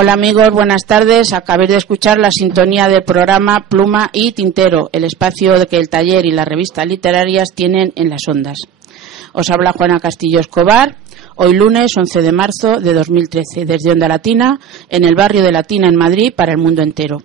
Hola amigos, buenas tardes. Acabéis de escuchar la sintonía del programa Pluma y Tintero, el espacio que el taller y las revistas literarias tienen en las ondas. Os habla Juana Castillo Escobar, hoy lunes 11 de marzo de 2013, desde Onda Latina, en el barrio de Latina en Madrid, para el mundo entero.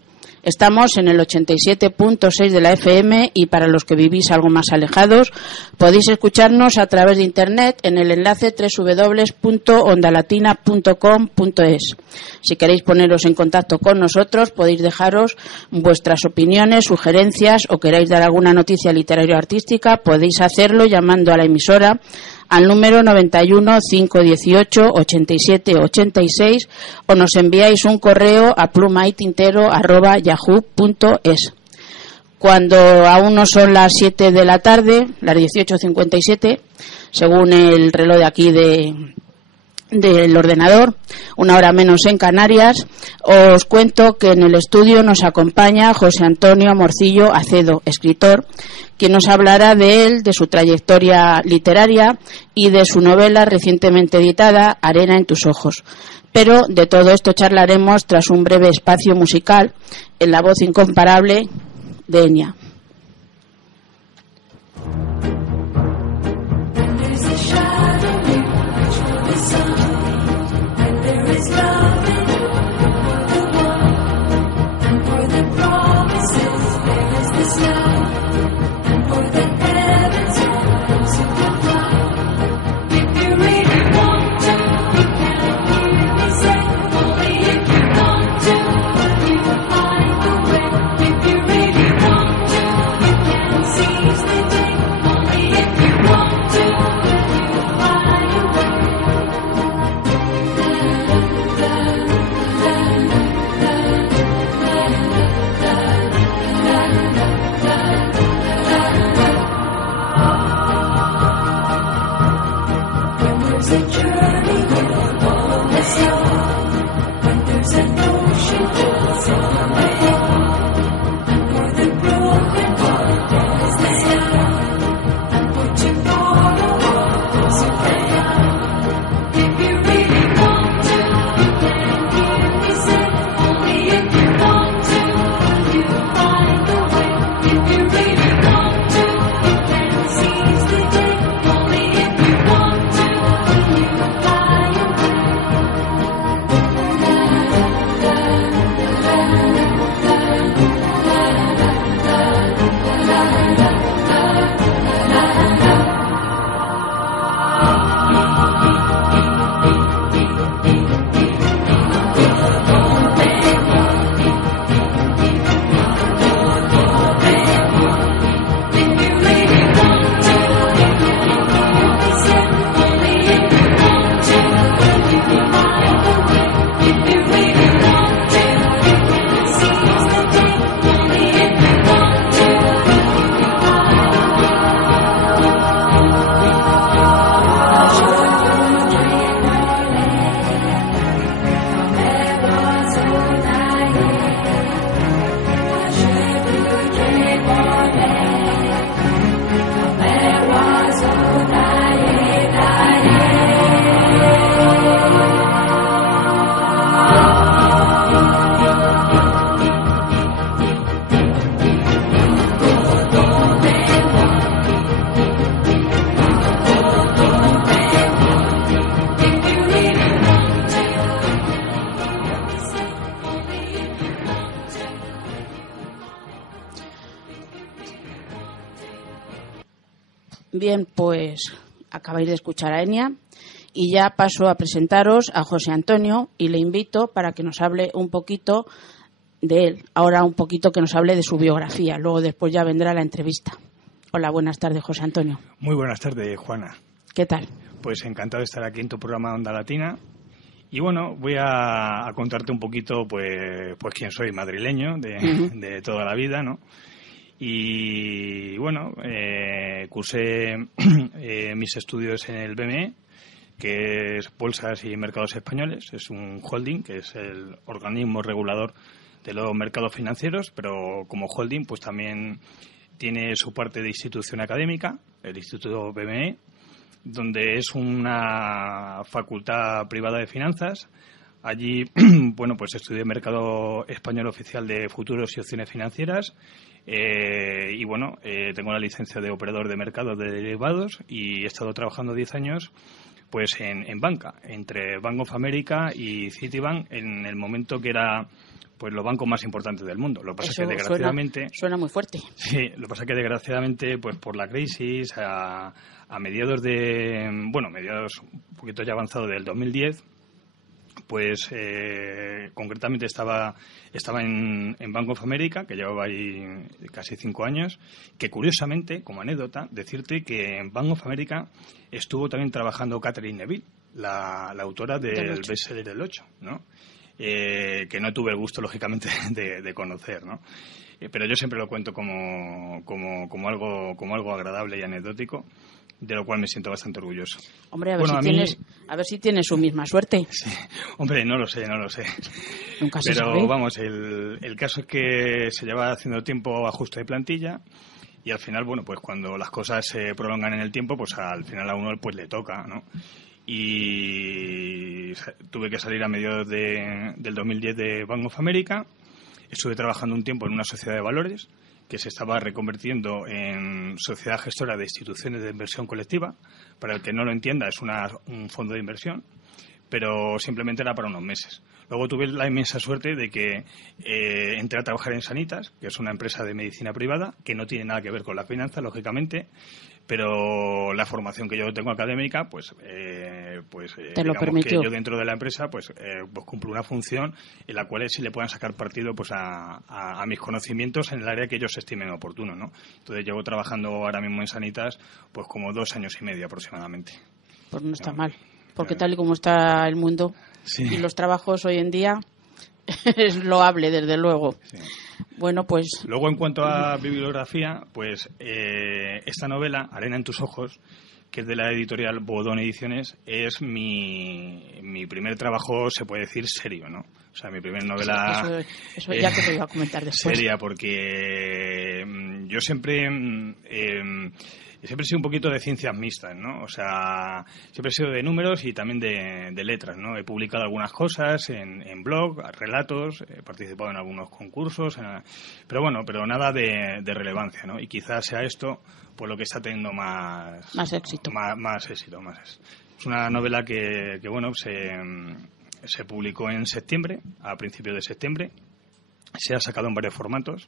Estamos en el 87.6 de la FM y para los que vivís algo más alejados podéis escucharnos a través de internet en el enlace www.ondalatina.com.es. Si queréis poneros en contacto con nosotros podéis dejaros vuestras opiniones, sugerencias o queráis dar alguna noticia literaria o artística, podéis hacerlo llamando a la emisora al número 91 518 87 86 o nos enviáis un correo a plumaytintero@yahoo.es. Cuando aún no son las 7 de la tarde, las 18:57, según el reloj de aquí del ordenador, una hora menos en Canarias, os cuento que en el estudio nos acompaña José Antonio Morcillo Acedo, escritor, quien nos hablará de él, de su trayectoria literaria y de su novela recientemente editada, Arena en tus ojos. Pero de todo esto charlaremos tras un breve espacio musical en la voz incomparable de Enya. Bien, pues acabáis de escuchar a Enya y ya paso a presentaros a José Antonio y le invito para que nos hable un poquito de él. Ahora un poquito que nos hable de su biografía, luego después ya vendrá la entrevista. Hola, buenas tardes, José Antonio. Muy buenas tardes, Juana. ¿Qué tal? Pues encantado de estar aquí en tu programa Onda Latina. Y bueno, voy a contarte un poquito pues quién soy, madrileño de toda la vida, ¿no? Y bueno, cursé mis estudios en el BME, que es Bolsas y Mercados Españoles. Es un holding, que es el organismo regulador de los mercados financieros, pero como holding pues también tiene su parte de institución académica, el Instituto BME, donde es una facultad privada de finanzas Allí, bueno, pues estudié Mercado Español Oficial de Futuros y Opciones Financieras. Y bueno, tengo la licencia de operador de mercado de derivados y he estado trabajando 10 años pues en banca, entre Bank of America y Citibank, en el momento que era pues los bancos más importantes del mundo. Lo que pasa es que desgraciadamente suena muy fuerte. Sí, lo que pasa es que desgraciadamente pues por la crisis a mediados un poquito ya avanzado del 2010, pues concretamente estaba en Bank of America, que llevaba ahí casi 5 años, que curiosamente, como anécdota, decirte que en Bank of America estuvo también trabajando Catherine Neville, la autora del bestseller del 8, ¿no? Que no tuve el gusto, lógicamente, de conocer, ¿no? Pero yo siempre lo cuento como algo agradable y anecdótico, de lo cual me siento bastante orgulloso. Hombre, a ver si tienes su misma suerte. Sí. Hombre, no lo sé. Nunca se Pero sabe. Vamos, el caso es que se lleva haciendo tiempo ajuste de plantilla y al final, bueno, pues cuando las cosas se prolongan en el tiempo, pues al final a uno pues le toca, ¿no? Y tuve que salir a mediados del 2010 de Bank of America. Estuve trabajando un tiempo en una sociedad de valores que se estaba reconvirtiendo en sociedad gestora de instituciones de inversión colectiva. Para el que no lo entienda, es un fondo de inversión, pero simplemente era para unos meses. Luego tuve la inmensa suerte de que entré a trabajar en Sanitas, que es una empresa de medicina privada, que no tiene nada que ver con la finanza, lógicamente, pero la formación que yo tengo académica, te lo permitió. Que yo dentro de la empresa pues cumplo una función en la cual sí le puedan sacar partido pues a mis conocimientos en el área que ellos estimen oportuno, ¿no? Entonces llevo trabajando ahora mismo en Sanitas pues como 2 años y medio aproximadamente. Pues no está mal, porque tal y como está el mundo y los trabajos hoy en día es loable, desde luego. Sí. Bueno, pues... Luego, en cuanto a bibliografía, pues esta novela, Arena en tus ojos, que es de la editorial Bodón Ediciones, es mi primer trabajo, se puede decir, serio, ¿no? O sea, mi primera novela... Eso ya te lo iba a comentar después. Seria, porque yo siempre he sido un poquito de ciencias mixtas, ¿no? O sea, siempre he sido de números y también de letras, ¿no? He publicado algunas cosas en blog, relatos, he participado en algunos concursos, pero nada de relevancia, ¿no? Y quizás sea esto pues lo que está teniendo más éxito. Más éxito. Es una novela que se publicó en septiembre, a principios de septiembre. Se ha sacado en varios formatos.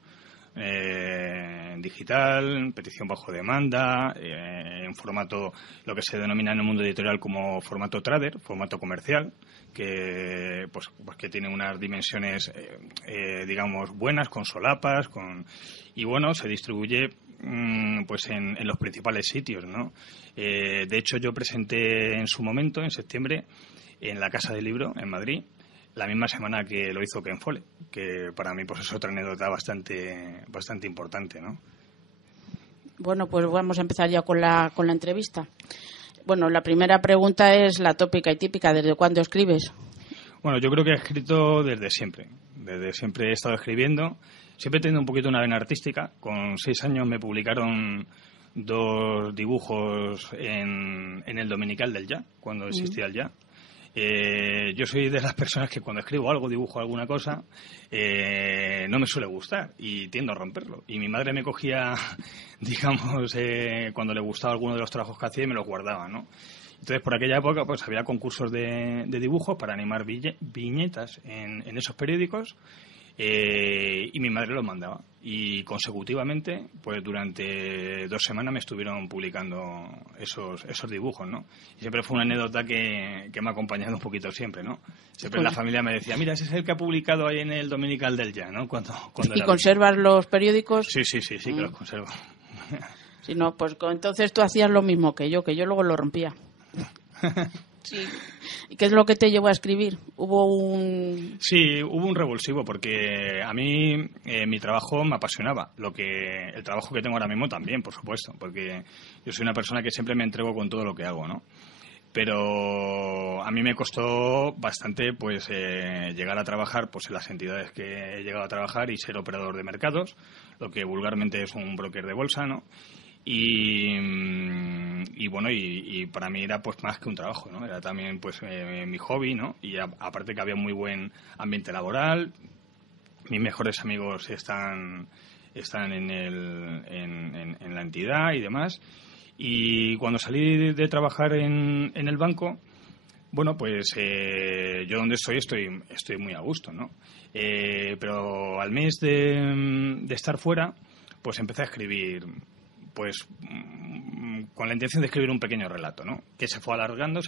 Digital, petición bajo demanda, en formato, lo que se denomina en el mundo editorial como formato trader, formato comercial, que que tiene unas dimensiones digamos buenas, con solapas, y bueno, se distribuye pues en los principales sitios, ¿no? De hecho, yo presenté en su momento, en septiembre, en la Casa del Libro, en Madrid, la misma semana que lo hizo Ken Follett, que para mí pues es otra anécdota bastante importante, ¿no? Bueno, pues vamos a empezar ya con la entrevista. Bueno, la primera pregunta es la tópica y típica. ¿Desde cuándo escribes? Bueno, yo creo que he escrito desde siempre. Desde siempre he estado escribiendo. Siempre he tenido un poquito una vena artística. Con 6 años me publicaron 2 dibujos en el Dominical del Ya, cuando existía el Ya. Yo soy de las personas que cuando escribo algo, dibujo alguna cosa, no me suele gustar y tiendo a romperlo. Y mi madre me cogía, digamos, cuando le gustaba alguno de los trabajos que hacía y me los guardaba, ¿no? Entonces, por aquella época, pues había concursos de dibujos para animar viñetas en esos periódicos. Y mi madre los mandaba y consecutivamente pues durante 2 semanas me estuvieron publicando esos dibujos, ¿no? Y siempre fue una anécdota que me ha acompañado un poquito siempre, ¿no? Siempre la familia me decía, mira, ese es el que ha publicado ahí en el Dominical del Ya, ¿no? Cuando ¿Y conservas los periódicos? Sí, que los conservo. Si no, pues entonces tú hacías lo mismo que yo luego lo rompía. Sí. ¿Y qué es lo que te llevó a escribir? Sí, hubo un revulsivo, porque a mí mi trabajo me apasionaba. El trabajo que tengo ahora mismo también, por supuesto, porque yo soy una persona que siempre me entrego con todo lo que hago, ¿no? Pero a mí me costó bastante pues llegar a trabajar pues en las entidades que he llegado a trabajar y ser operador de mercados, lo que vulgarmente es un broker de bolsa, ¿no? y bueno, y para mí era pues más que un trabajo, ¿no? Era también pues mi hobby, ¿no? Y aparte que había muy buen ambiente laboral, mis mejores amigos están en la entidad y demás. Y cuando salí de trabajar en el banco, bueno, pues yo donde estoy muy a gusto, ¿no? Pero al mes de estar fuera, pues empecé a escribir, pues con la intención de escribir un pequeño relato, ¿no? Que se fue alargando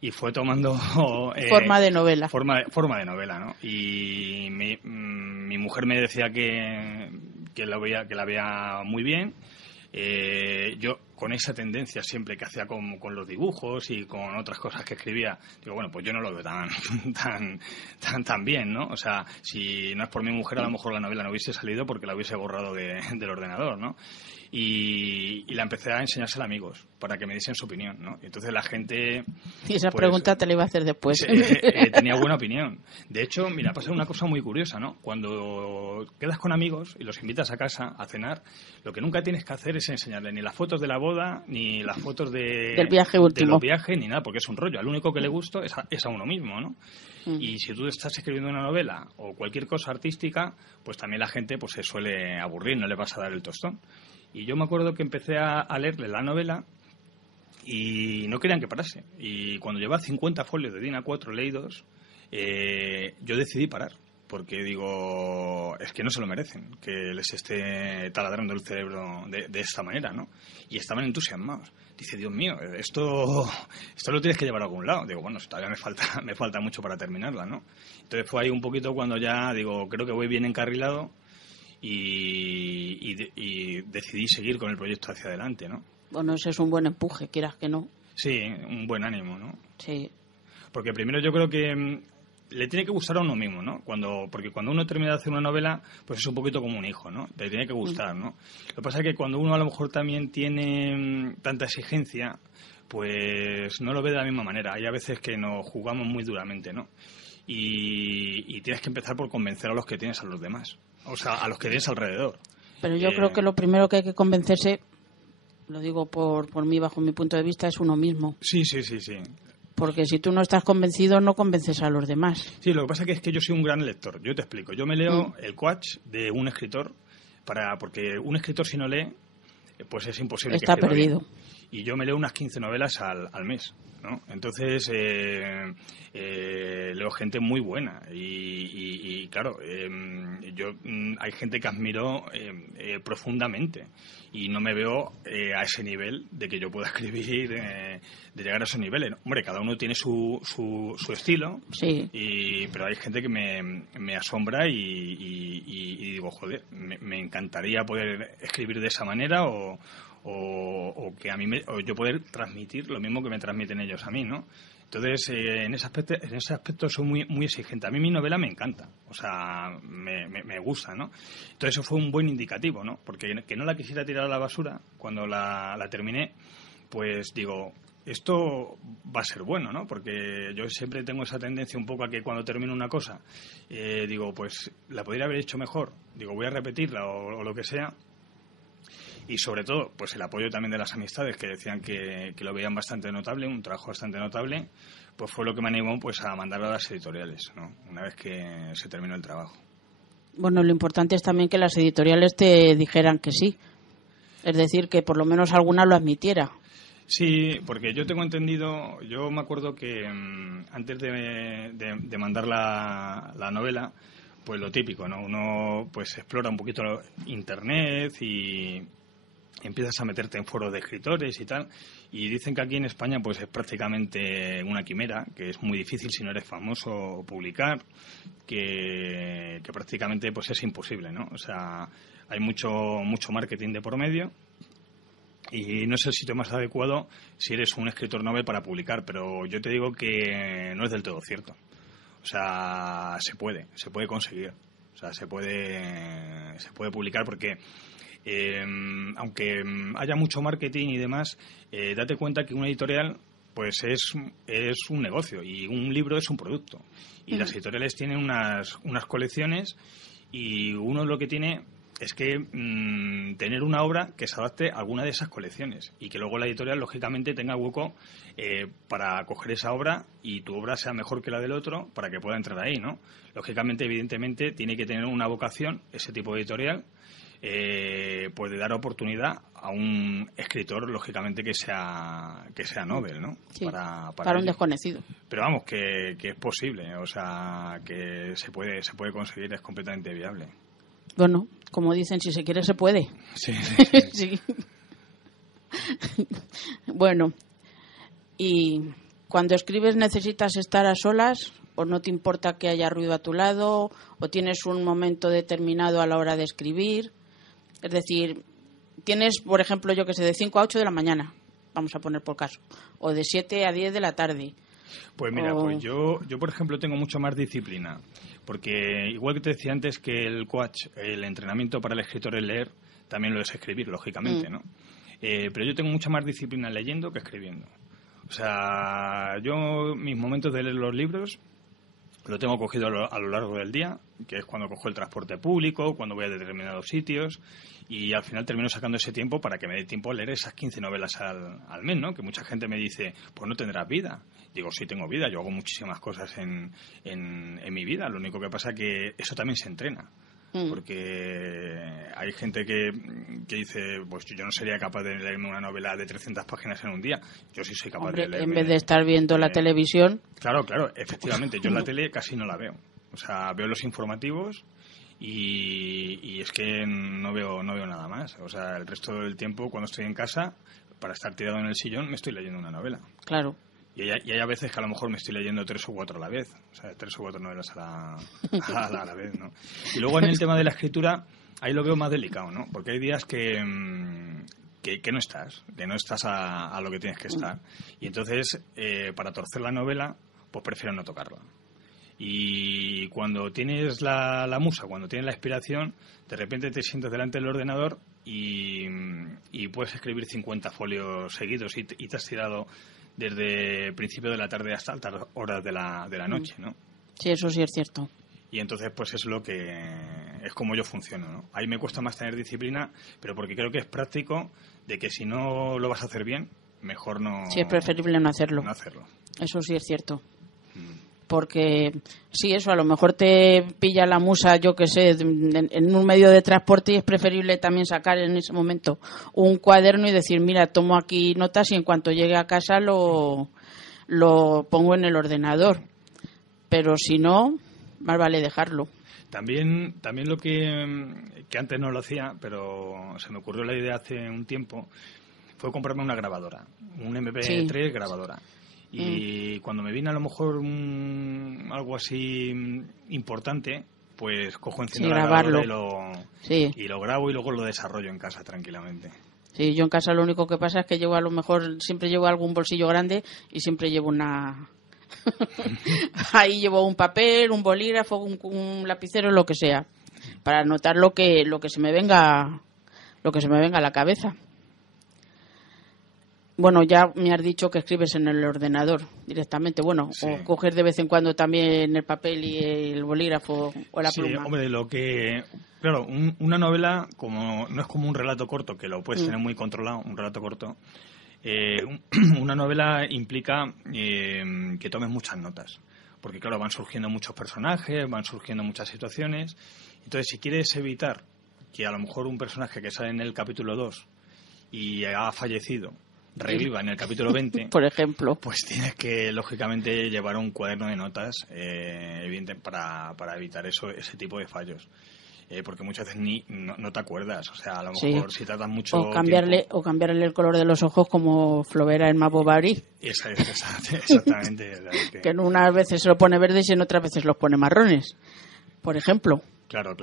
y fue tomando forma de novela. Forma de novela, ¿no? Y mi mujer me decía que la veía muy bien. Yo con esa tendencia siempre que hacía con los dibujos y con otras cosas que escribía, digo, bueno, pues yo no lo veo tan bien, ¿no? O sea, si no es por mi mujer, a lo mejor la novela no hubiese salido porque la hubiese borrado del ordenador, ¿no? Y la empecé a enseñársela a amigos para que me diesen su opinión, ¿no? Y entonces la gente... Y esa pues, pregunta te la iba a hacer después. Tenía buena opinión. De hecho, mira, pasa una cosa muy curiosa, ¿no? Cuando quedas con amigos y los invitas a casa a cenar, lo que nunca tienes que hacer es enseñarle ni las fotos de la boda, ni las fotos del viaje último. De los viajes, ni nada, porque es un rollo. Al único que le gusta es a uno mismo, ¿no? Y si tú estás escribiendo una novela o cualquier cosa artística, pues también la gente pues se suele aburrir, no le vas a dar el tostón. Y yo me acuerdo que empecé a leerle la novela y no querían que parase. Y cuando llevaba 50 folios de DIN A4 leídos, yo decidí parar. Porque digo, es que no se lo merecen, que les esté taladrando el cerebro de esta manera, ¿no? Y estaban entusiasmados. Dice, Dios mío, esto lo tienes que llevar a algún lado. Digo, bueno, todavía me falta mucho para terminarla, ¿no? Entonces fue ahí un poquito cuando ya, digo, creo que voy bien encarrilado y decidí seguir con el proyecto hacia adelante, ¿no? Bueno, ese es un buen empuje, quieras que no. Sí, un buen ánimo, ¿no? Sí. Porque primero yo creo que le tiene que gustar a uno mismo, ¿no? Porque cuando uno termina de hacer una novela, pues es un poquito como un hijo, ¿no? Le tiene que gustar, ¿no? Lo que pasa es que cuando uno a lo mejor también tiene tanta exigencia, pues no lo ve de la misma manera. Hay a veces que nos jugamos muy duramente, ¿no? Y tienes que empezar por convencer a los que tienes a los demás. O sea, a los que tienes alrededor. Pero yo creo que lo primero que hay que convencerse, lo digo por mí, bajo mi punto de vista, es uno mismo. Sí. Porque si tú no estás convencido, no convences a los demás. Sí, lo que pasa es que yo soy un gran lector. Yo te explico. Yo me leo el Quatch de un escritor, porque un escritor si no lee, pues es imposible Está que escriba perdido. bien. Y yo me leo unas 15 novelas al mes, ¿no? Entonces, leo gente muy buena. Y claro, hay gente que admiro profundamente. Y no me veo a ese nivel de que yo pueda escribir, de llegar a esos niveles. Hombre, cada uno tiene su estilo, sí. Pero hay gente que me asombra y digo, joder, me encantaría poder escribir de esa manera o que o yo poder transmitir lo mismo que me transmiten ellos a mí, ¿no? Entonces, en ese aspecto soy muy, muy exigente. A mí mi novela me encanta, o sea, me gusta, ¿no? Entonces eso fue un buen indicativo, ¿no? Porque que no la quisiera tirar a la basura cuando la terminé, pues digo, esto va a ser bueno, ¿no? Porque yo siempre tengo esa tendencia un poco a que cuando termino una cosa, digo, pues la podría haber hecho mejor, digo, voy a repetirla o lo que sea. Y sobre todo, pues el apoyo también de las amistades que decían que lo veían bastante notable, un trabajo bastante notable, pues fue lo que me animó pues a mandarlo a las editoriales, ¿no? Una vez que se terminó el trabajo. Bueno, lo importante es también que las editoriales te dijeran que sí. Es decir, que por lo menos alguna lo admitiera. Sí, porque yo tengo entendido, yo me acuerdo que antes de mandar la novela, pues lo típico, ¿no? Uno pues explora un poquito internet y empiezas a meterte en foros de escritores y tal, y dicen que aquí en España pues es prácticamente una quimera, que es muy difícil si no eres famoso publicar, que prácticamente pues es imposible, ¿no? O sea, hay mucho marketing de por medio y no es el sitio más adecuado si eres un escritor novel para publicar, pero yo te digo que no es del todo cierto. O sea, se puede conseguir. O sea, se puede publicar porque aunque haya mucho marketing y demás, date cuenta que una editorial pues es un negocio y un libro es un producto. Y las editoriales tienen unas colecciones y uno lo que tiene es que tener una obra que se adapte a alguna de esas colecciones y que luego la editorial, lógicamente, tenga hueco para coger esa obra y tu obra sea mejor que la del otro para que pueda entrar ahí, ¿no? Lógicamente, evidentemente, tiene que tener una vocación ese tipo de editorial, pues de dar oportunidad a un escritor, lógicamente, que sea Nobel, ¿no? Sí, para un desconocido. Pero vamos, que es posible, o sea, que se puede conseguir, es completamente viable. Bueno, como dicen, si se quiere se puede. Sí. Sí. Bueno, ¿y cuando escribes necesitas estar a solas o no te importa que haya ruido a tu lado o tienes un momento determinado a la hora de escribir? Es decir, tienes, por ejemplo, yo que sé, de 5 a 8 de la mañana, vamos a poner por caso, o de 7 a 10 de la tarde. Pues mira, pues yo por ejemplo tengo mucho más disciplina, porque igual que te decía antes que el coach, el entrenamiento para el escritor es leer, también lo es escribir, lógicamente, ¿no? Pero yo tengo mucha más disciplina leyendo que escribiendo. O sea, yo mis momentos de leer los libros lo tengo cogido a lo largo del día, que es cuando cojo el transporte público, cuando voy a determinados sitios, y al final termino sacando ese tiempo para que me dé tiempo a leer esas 15 novelas al mes, ¿no? Que mucha gente me dice, pues no tendrás vida. Digo, sí tengo vida, yo hago muchísimas cosas en mi vida, lo único que pasa es que eso también se entrena. Porque hay gente que dice, pues yo no sería capaz de leerme una novela de 300 páginas en un día. Yo sí soy capaz de leerme. En vez de estar viendo la televisión. Claro, efectivamente. Yo la tele casi no la veo. O sea, veo los informativos y es que no veo nada más. O sea, el resto del tiempo, cuando estoy en casa, para estar tirado en el sillón, me estoy leyendo una novela. Claro. Y hay a veces que a lo mejor me estoy leyendo 3 o 4 a la vez. O sea, 3 o 4 novelas a la vez, ¿no? Y luego en el tema de la escritura, ahí lo veo más delicado, ¿no? Porque hay días que no estás a lo que tienes que estar. Y entonces, para torcer la novela, pues prefiero no tocarla. Y cuando tienes la musa, cuando tienes la inspiración, de repente te sientas delante del ordenador y puedes escribir 50 folios seguidos y te has tirado desde el principio de la tarde hasta altas horas de la noche, ¿no? Sí, eso sí es cierto. Y entonces, pues es es como yo funciono, ¿no? Ahí me cuesta más tener disciplina, pero porque creo que es práctico de que si no lo vas a hacer bien, mejor no... Sí, es preferible no hacerlo. No hacerlo. Eso sí es cierto. Porque sí, eso, a lo mejor te pilla la musa, yo que sé, en un medio de transporte y es preferible también sacar en ese momento un cuaderno y decir, mira, tomo aquí notas y en cuanto llegue a casa lo pongo en el ordenador. Pero si no, más vale dejarlo. También lo que antes no lo hacía, pero se me ocurrió la idea hace un tiempo, fue comprarme una grabadora, un MP3 sí. Grabadora. Y cuando me viene a lo mejor algo así importante, pues cojo encima la grabadora y lo grabo y luego lo desarrollo en casa tranquilamente. Sí, yo en casa lo único que pasa es que llevo a lo mejor, siempre llevo algún bolsillo grande y siempre llevo una... Ahí llevo un papel, un bolígrafo, un lapicero, lo que sea, para anotar lo que se me venga a la cabeza. Bueno, ya me has dicho que escribes en el ordenador directamente, bueno, sí. O coges de vez en cuando también el papel y el bolígrafo o la pluma. Sí, hombre, claro, una novela como no es como un relato corto, que lo puedes tener muy controlado, un relato corto. Una novela implica que tomes muchas notas, porque claro, van surgiendo muchos personajes, van surgiendo muchas situaciones. Entonces, si quieres evitar que a lo mejor un personaje que sale en el capítulo 2 y ha fallecido reviva en el capítulo 20, por ejemplo, pues tienes que lógicamente llevar un cuaderno de notas evidente para evitar ese tipo de fallos. Porque muchas veces no te acuerdas, o sea, a lo mejor si tardas mucho o cambiarle el color de los ojos como Flovera en Mapo Bari. Exactamente. Que en unas veces se lo pone verdes y en otras veces los pone marrones, por ejemplo. Claro.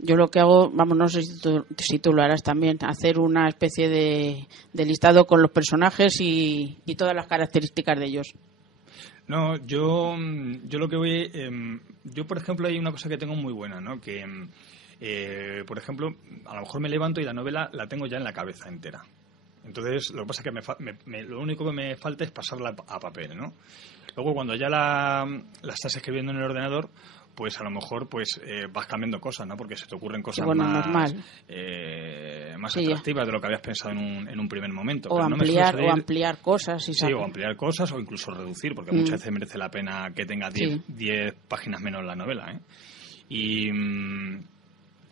Yo lo que hago, no sé si tú lo harás también, hacer una especie de listado con los personajes y todas las características de ellos. No, yo lo que voy... yo, por ejemplo, hay una cosa que tengo muy buena, ¿no? Que, por ejemplo, a lo mejor me levanto y la novela la tengo ya en la cabeza entera. Entonces, lo que pasa es que lo único que me falta es pasarla a papel, ¿no? Luego, cuando ya la estás escribiendo en el ordenador, pues a lo mejor pues vas cambiando cosas, ¿no? Porque se te ocurren cosas normal. Más Sí, atractivas de lo que habías pensado en un primer momento. O ampliar cosas. Sí, o ampliar cosas o incluso reducir, porque muchas veces merece la pena que tenga 10 páginas menos la novela, ¿eh?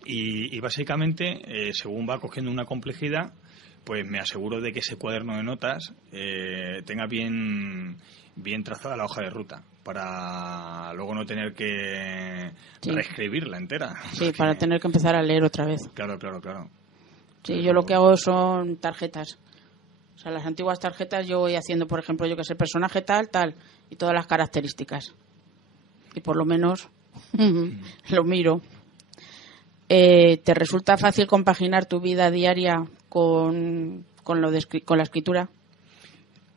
Y básicamente, según va cogiendo una complejidad, pues me aseguro de que ese cuaderno de notas tenga bien trazada la hoja de ruta, para luego no tener que reescribirla entera. Sí, para tener que empezar a leer otra vez. Claro. Sí, yo lo que hago son tarjetas. O sea, las antiguas tarjetas yo voy haciendo, por ejemplo, yo que sé, personaje tal, y todas las características. Y por lo menos lo miro. ¿Te resulta fácil compaginar tu vida diaria con la escritura?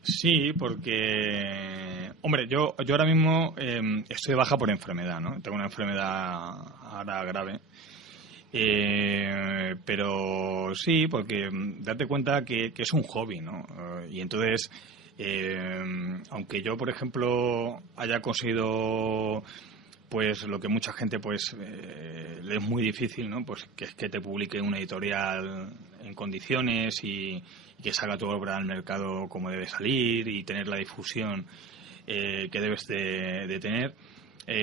Sí, porque, hombre, yo ahora mismo estoy de baja por enfermedad, ¿no? Tengo una enfermedad ahora grave. Pero sí, porque date cuenta que es un hobby, ¿no? Y entonces, aunque yo, por ejemplo, haya conseguido pues lo que mucha gente pues le es muy difícil, ¿no? Pues que es que te publique una editorial en condiciones y que salga tu obra al mercado como debe salir y tener la difusión que debes de tener.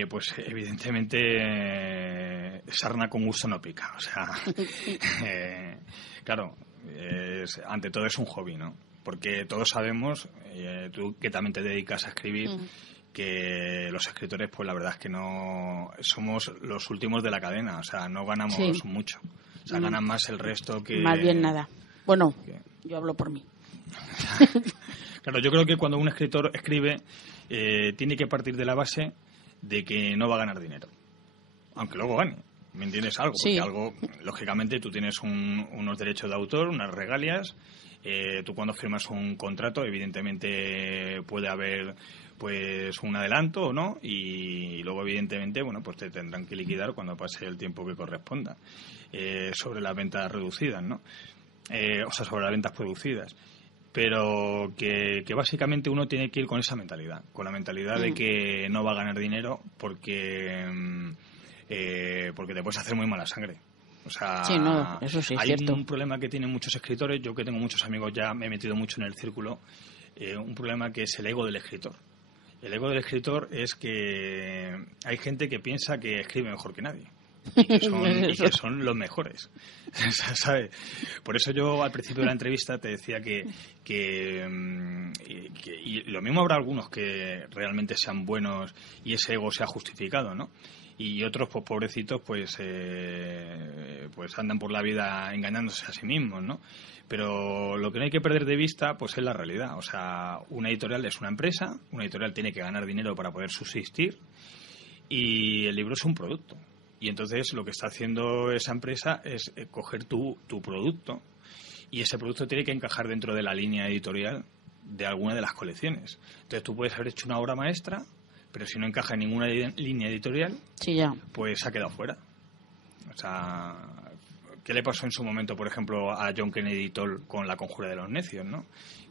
Pues evidentemente sarna con gusto no pica, o sea claro, ante todo es un hobby, ¿no? Porque todos sabemos, tú que también te dedicas a escribir, que los escritores pues la verdad es que no somos los últimos de la cadena, o sea, no ganamos mucho, o sea, ganan más el resto que... Más bien nada. Bueno, yo hablo por mí. Claro, yo creo que cuando un escritor escribe tiene que partir de la base de que no va a ganar dinero, aunque luego gane, ¿me entiendes? Porque algo, lógicamente tú tienes unos derechos de autor, unas regalias, tú cuando firmas un contrato evidentemente puede haber pues un adelanto o no, y luego evidentemente bueno pues te tendrán que liquidar cuando pase el tiempo que corresponda sobre las ventas reducidas, ¿no? O sea, sobre las ventas producidas. Pero que básicamente uno tiene que ir con esa mentalidad, con la mentalidad de que no va a ganar dinero porque te puedes hacer muy mala sangre. O sea, eso sí es hay cierto. un problema que tienen muchos escritores, yo que tengo muchos amigos ya me he metido mucho en el círculo, un problema que es el ego del escritor. El ego del escritor es que hay gente que piensa que escribe mejor que nadie. Y que son los mejores, ¿sabes? Por eso yo al principio de la entrevista te decía que y lo mismo habrá algunos que realmente sean buenos y ese ego sea justificado, ¿no? Y otros, pues pobrecitos, pues andan por la vida engañándose a sí mismos, ¿no? Pero lo que no hay que perder de vista, pues es la realidad. O sea, una editorial es una empresa, una editorial tiene que ganar dinero para poder subsistir y el libro es un producto. Y entonces lo que está haciendo esa empresa es coger tu producto y ese producto tiene que encajar dentro de la línea editorial de alguna de las colecciones. Entonces tú puedes haber hecho una obra maestra, pero si no encaja en ninguna línea editorial, pues se ha quedado fuera. O sea, ¿qué le pasó en su momento, por ejemplo, a John Kennedy Toole con La conjura de los necios, ¿no?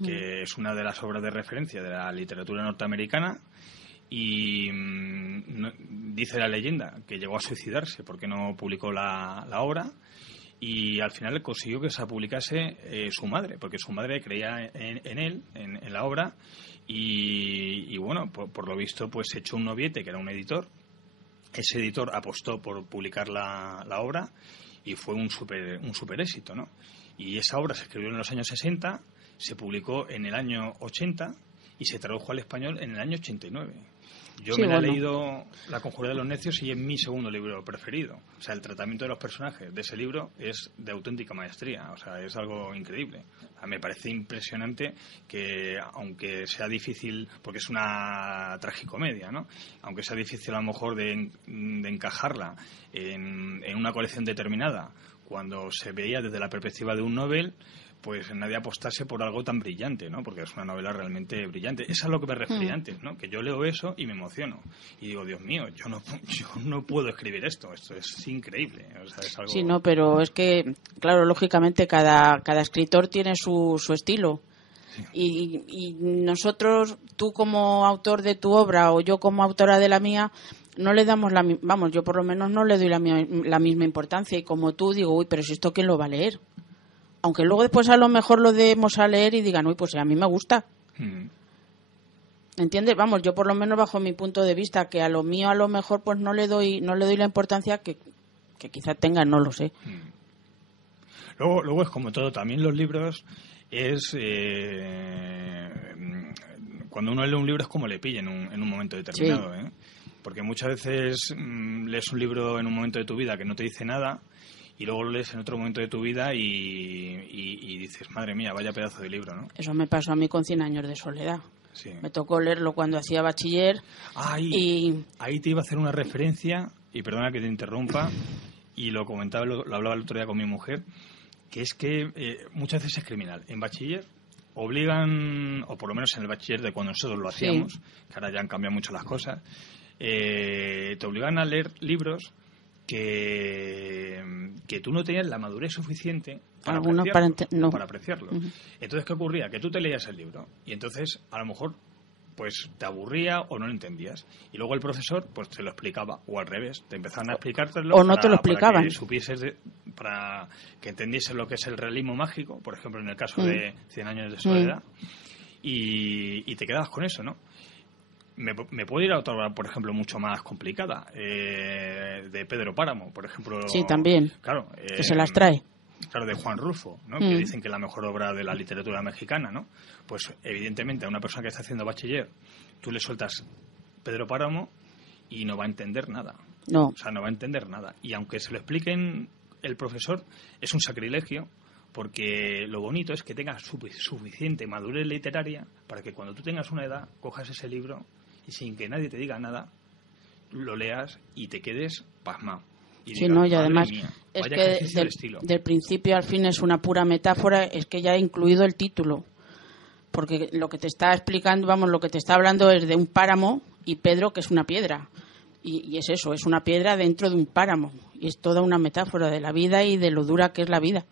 Que es una de las obras de referencia de la literatura norteamericana? Y dice la leyenda que llegó a suicidarse porque no publicó la obra y al final consiguió que se publicase su madre, porque su madre creía en él, en la obra y bueno, por lo visto pues echó un noviete que era un editor. Ese editor apostó por publicar la obra y fue un super éxito, ¿no? Y esa obra se escribió en los años 60, se publicó en el año 80 y se tradujo al español en el año 89. Yo he leído La conjura de los necios y es mi segundo libro preferido. O sea, el tratamiento de los personajes de ese libro es de auténtica maestría. O sea, es algo increíble. Me parece impresionante que, aunque sea difícil, porque es una tragicomedia, ¿no? Aunque sea difícil a lo mejor de encajarla en una colección determinada, cuando se veía desde la perspectiva de un novel, pues nadie apostase por algo tan brillante, ¿no? Porque es una novela realmente brillante. Eso es a lo que me refería antes, ¿no? Que yo leo eso y me emociono. Y digo, Dios mío, yo no puedo escribir esto es increíble. O sea, es algo... Sí, no, pero es que, claro, lógicamente cada escritor tiene su estilo. Sí. Y nosotros, tú como autor de tu obra o yo como autora de la mía, no le damos vamos, yo por lo menos no le doy la misma importancia, y como tú digo, uy, pero si esto quién lo va a leer, aunque luego después a lo mejor lo demos a leer y digan, uy, pues a mí me gusta. ¿Entiendes? Vamos, yo por lo menos bajo mi punto de vista, que a lo mío a lo mejor pues no le doy la importancia que quizá tenga, no lo sé. Luego es como todo, también los libros es cuando uno lee un libro es como le pille en un momento determinado, sí. Porque muchas veces lees un libro en un momento de tu vida que no te dice nada y luego lo lees en otro momento de tu vida y dices, madre mía, vaya pedazo de libro, ¿no? Eso me pasó a mí con 100 años de soledad. Sí. Me tocó leerlo cuando hacía bachiller. Ahí te iba a hacer una referencia, y perdona que te interrumpa, y lo comentaba, lo hablaba el otro día con mi mujer, que es que muchas veces es criminal. En bachiller obligan, o por lo menos en el bachiller de cuando nosotros lo hacíamos, sí, que ahora ya han cambiado mucho las cosas, te obligan a leer libros que tú no tenías la madurez suficiente para apreciarlo. Uh-huh. Entonces, ¿qué ocurría? Que tú te leías el libro y entonces a lo mejor pues te aburría o no lo entendías. Y luego el profesor pues te lo explicaba, o al revés, te empezaban a explicártelo. O no te lo explicaban. Para que supieses, para que entendieses lo que es el realismo mágico, por ejemplo, en el caso de 100 años de soledad, y te quedabas con eso, ¿no? Me puedo ir a otra obra, por ejemplo, mucho más complicada, de Pedro Páramo, por ejemplo. Sí, también. Claro. Que se las trae. Claro, de Juan Rulfo, ¿no? Que dicen que es la mejor obra de la literatura mexicana, ¿no? Pues evidentemente a una persona que está haciendo bachiller, tú le sueltas Pedro Páramo y no va a entender nada. No. O sea, no va a entender nada. Y aunque se lo expliquen el profesor, es un sacrilegio, porque lo bonito es que tengas suficiente madurez literaria para que cuando tú tengas una edad, cojas ese libro y sin que nadie te diga nada, lo leas y te quedes pasmado. Y sí, digas, no, y además mía, es que del principio al fin es una pura metáfora, es que ya ha incluido el título, porque lo que te está explicando, vamos, lo que te está hablando es de un páramo y Pedro, que es una piedra, y es eso, es una piedra dentro de un páramo, y es toda una metáfora de la vida y de lo dura que es la vida.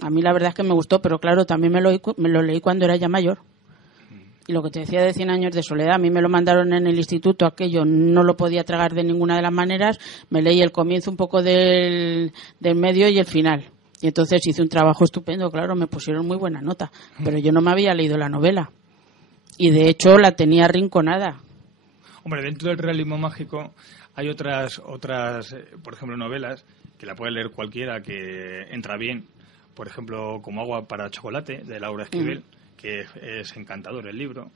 A mí la verdad es que me gustó, pero claro, también me lo leí cuando era ya mayor. Y lo que te decía de 100 años de soledad, a mí me lo mandaron en el instituto, aquello no lo podía tragar de ninguna de las maneras, me leí el comienzo un poco del medio y el final. Y entonces hice un trabajo estupendo, claro, me pusieron muy buena nota, pero yo no me había leído la novela. Y de hecho la tenía arrinconada. Hombre, dentro del realismo mágico hay otras por ejemplo, novelas que la puede leer cualquiera, que entra bien. Por ejemplo, como Agua para chocolate, de Laura Esquivel, que es encantador el libro.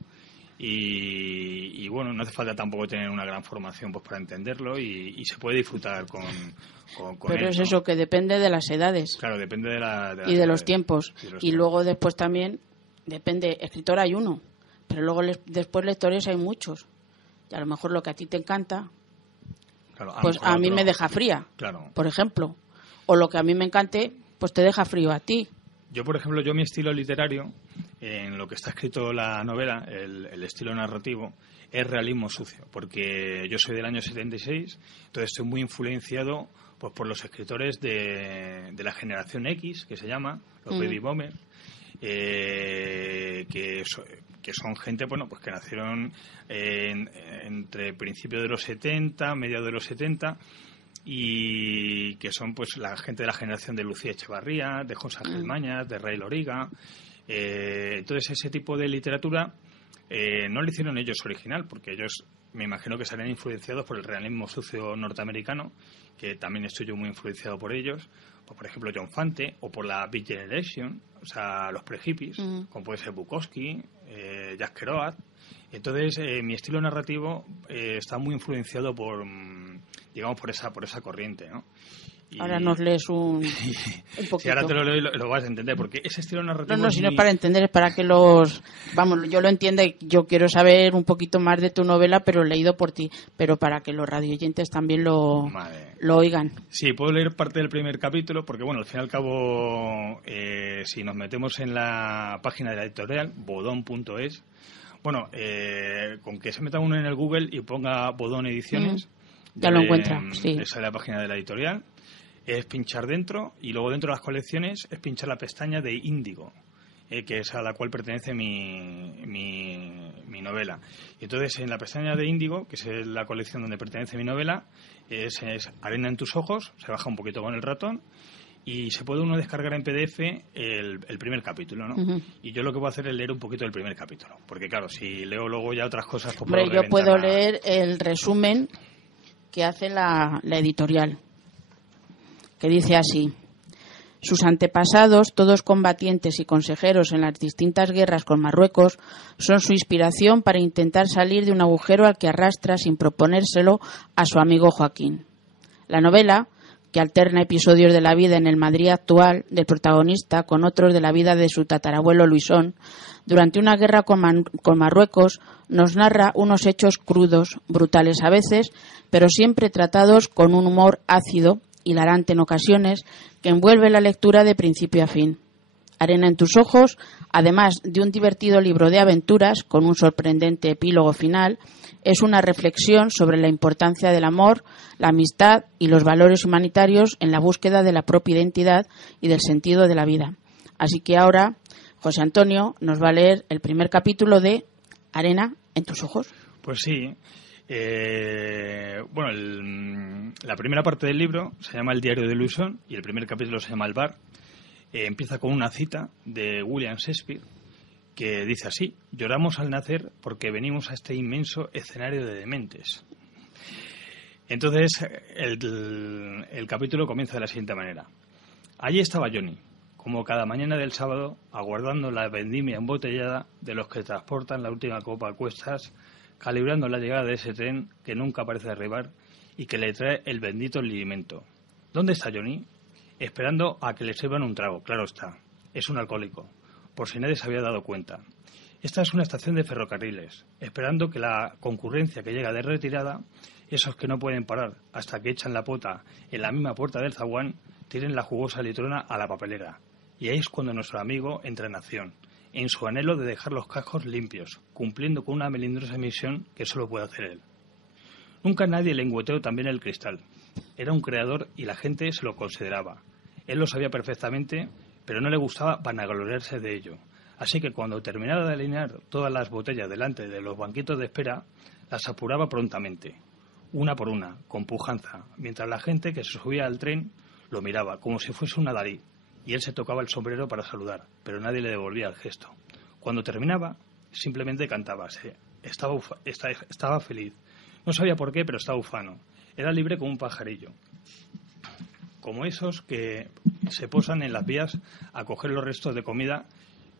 Y bueno, no hace falta tampoco tener una gran formación pues para entenderlo, y se puede disfrutar con pero él, es ¿no? Eso, que depende de las edades. Claro, depende de de los tiempos. Y luego después también, depende, escritor hay uno, pero luego después lectores hay muchos. Y a lo mejor lo que a ti te encanta, claro, pues a mí me deja fría, claro, por ejemplo. O lo que a mí me encante, pues te deja frío a ti. Yo, por ejemplo, mi estilo literario, en lo que está escrito la novela, el estilo narrativo, es realismo sucio, porque yo soy del año 76, entonces estoy muy influenciado pues por los escritores de la generación X, que se llama, los baby boomers, que son gente, bueno, pues que nacieron entre principios de los 70, mediados de los 70, y que son pues la gente de la generación de Lucía Echevarría, de José Ángel Mañas, de Ray Loriga. Entonces ese tipo de literatura no lo hicieron ellos original, porque ellos me imagino que serían influenciados por el realismo sucio norteamericano, que también estoy yo muy influenciado por ellos, pues, por ejemplo John Fante, o por la Beat Generation, o sea, los pre-hippies, como puede ser Bukowski, Jack Kerouac. Entonces mi estilo narrativo está muy influenciado por esa corriente, ¿no? Y ahora nos lees un poquito. Si ahora te lo leo y lo vas a entender, porque ese estilo narrativo... No, si no es para entender, es para que Vamos, yo lo entiendo y yo quiero saber un poquito más de tu novela, pero leído por ti, pero para que los radioyentes también lo oigan. Sí, puedo leer parte del primer capítulo, porque bueno, al fin y al cabo, si nos metemos en la página de la editorial, bodón.es, bueno, con que se meta uno en el Google y ponga Bodón Ediciones... Ya lo encuentra, sí. Esa es la página de la editorial. Es pinchar dentro, y luego dentro de las colecciones es pinchar la pestaña de Índigo. que es a la cual pertenece mi novela. Y entonces, en la pestaña de Índigo, que es la colección donde pertenece mi novela, es Arena en tus ojos, se baja un poquito con el ratón, y se puede uno descargar en PDF el primer capítulo, ¿no? Uh-huh. Y yo lo que voy a hacer es leer un poquito del primer capítulo, porque claro, si leo luego ya otras cosas... Pues hombre, yo puedo leer el resumen que hace la editorial, que dice así: sus antepasados, todos combatientes y consejeros en las distintas guerras con Marruecos, son su inspiración para intentar salir de un agujero al que arrastra sin proponérselo a su amigo Joaquín. La novela, que alterna episodios de la vida en el Madrid actual del protagonista con otros de la vida de su tatarabuelo Luisón, durante una guerra con Marruecos, nos narra unos hechos crudos, brutales a veces, pero siempre tratados con un humor ácido, hilarante en ocasiones, que envuelve la lectura de principio a fin. Arena en tus ojos, además de un divertido libro de aventuras con un sorprendente epílogo final, es una reflexión sobre la importancia del amor, la amistad y los valores humanitarios en la búsqueda de la propia identidad y del sentido de la vida. Así que ahora José Antonio nos va a leer el primer capítulo de Arena en tus ojos. Pues sí. Bueno, la primera parte del libro se llama El diario de Luisón y el primer capítulo se llama El bar. Empieza con una cita de William Shakespeare que dice así: lloramos al nacer porque venimos a este inmenso escenario de dementes. Entonces el capítulo comienza de la siguiente manera: allí estaba Johnny, como cada mañana del sábado, aguardando la vendimia embotellada de los que transportan la última copa a cuestas, calibrando la llegada de ese tren que nunca parece arribar y que le trae el bendito alimento. ¿Dónde está Johnny? Esperando a que le sirvan un trago, claro está. Es un alcohólico, por si nadie se había dado cuenta. Esta es una estación de ferrocarriles, esperando que la concurrencia que llega de retirada, esos que no pueden parar hasta que echan la pota en la misma puerta del zaguán, tiren la jugosa litrona a la papelera. Y ahí es cuando nuestro amigo entra en acción, en su anhelo de dejar los cascos limpios, cumpliendo con una melindrosa misión que solo puede hacer él. Nunca nadie le engüeteó tan bien el cristal. Era un creador y la gente se lo consideraba. Él lo sabía perfectamente, pero no le gustaba vanagloriarse de ello. Así que cuando terminaba de alinear todas las botellas delante de los banquitos de espera, las apuraba prontamente, una por una, con pujanza, mientras la gente que se subía al tren lo miraba como si fuese un adalid, y él se tocaba el sombrero para saludar, pero nadie le devolvía el gesto. Cuando terminaba, simplemente cantaba. Estaba feliz. No sabía por qué, pero estaba ufano. Era libre como un pajarillo. Como esos que se posan en las vías a coger los restos de comida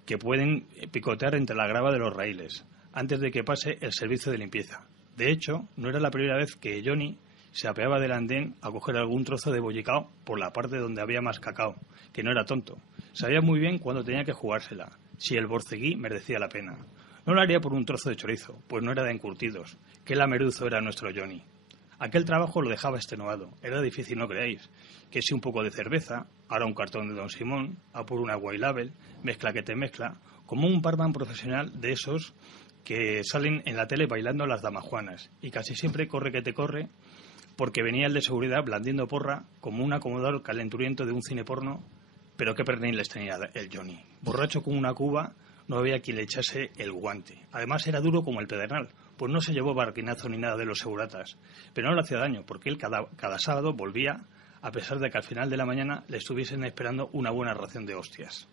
que pueden picotear entre la grava de los raíles, antes de que pase el servicio de limpieza. De hecho, no era la primera vez que Johnny se apeaba del andén a coger algún trozo de bollicao por la parte donde había más cacao, que no era tonto. Sabía muy bien cuándo tenía que jugársela, si el borceguí merecía la pena. No lo haría por un trozo de chorizo, pues no era de encurtidos. Qué lameruzo era nuestro Johnny. Aquel trabajo lo dejaba extenuado. Era difícil, no creáis. Que si un poco de cerveza, ahora un cartón de Don Simón, a por una White Label, mezcla que te mezcla, como un barman profesional de esos que salen en la tele bailando las damajuanas, y casi siempre corre que te corre, porque venía el de seguridad blandiendo porra como un acomodador calenturiento de un cine porno, pero qué pernil les tenía el Johnny. Borracho como una cuba, no había quien le echase el guante. Además era duro como el pedernal, pues no se llevó barquinazo ni nada de los seguratas, pero no le hacía daño, porque él cada sábado volvía, a pesar de que al final de la mañana le estuviesen esperando una buena ración de hostias.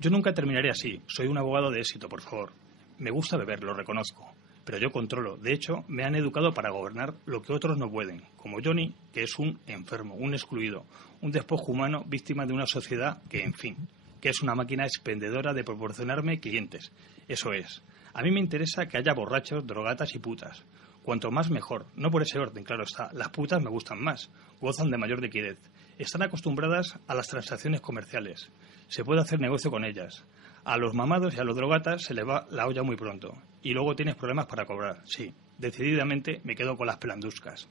Yo nunca terminaré así, soy un abogado de éxito, por favor. Me gusta beber, lo reconozco, pero yo controlo. De hecho, me han educado para gobernar lo que otros no pueden, como Johnny, que es un enfermo, un excluido, un despojo humano víctima de una sociedad que, en fin, que es una máquina expendedora de proporcionarme clientes. Eso es. A mí me interesa que haya borrachos, drogatas y putas. Cuanto más mejor. No por ese orden, claro está. Las putas me gustan más. Gozan de mayor liquidez. Están acostumbradas a las transacciones comerciales. Se puede hacer negocio con ellas. A los mamados y a los drogatas se les va la olla muy pronto. Y luego tienes problemas para cobrar. Sí, decididamente me quedo con las pelanduscas.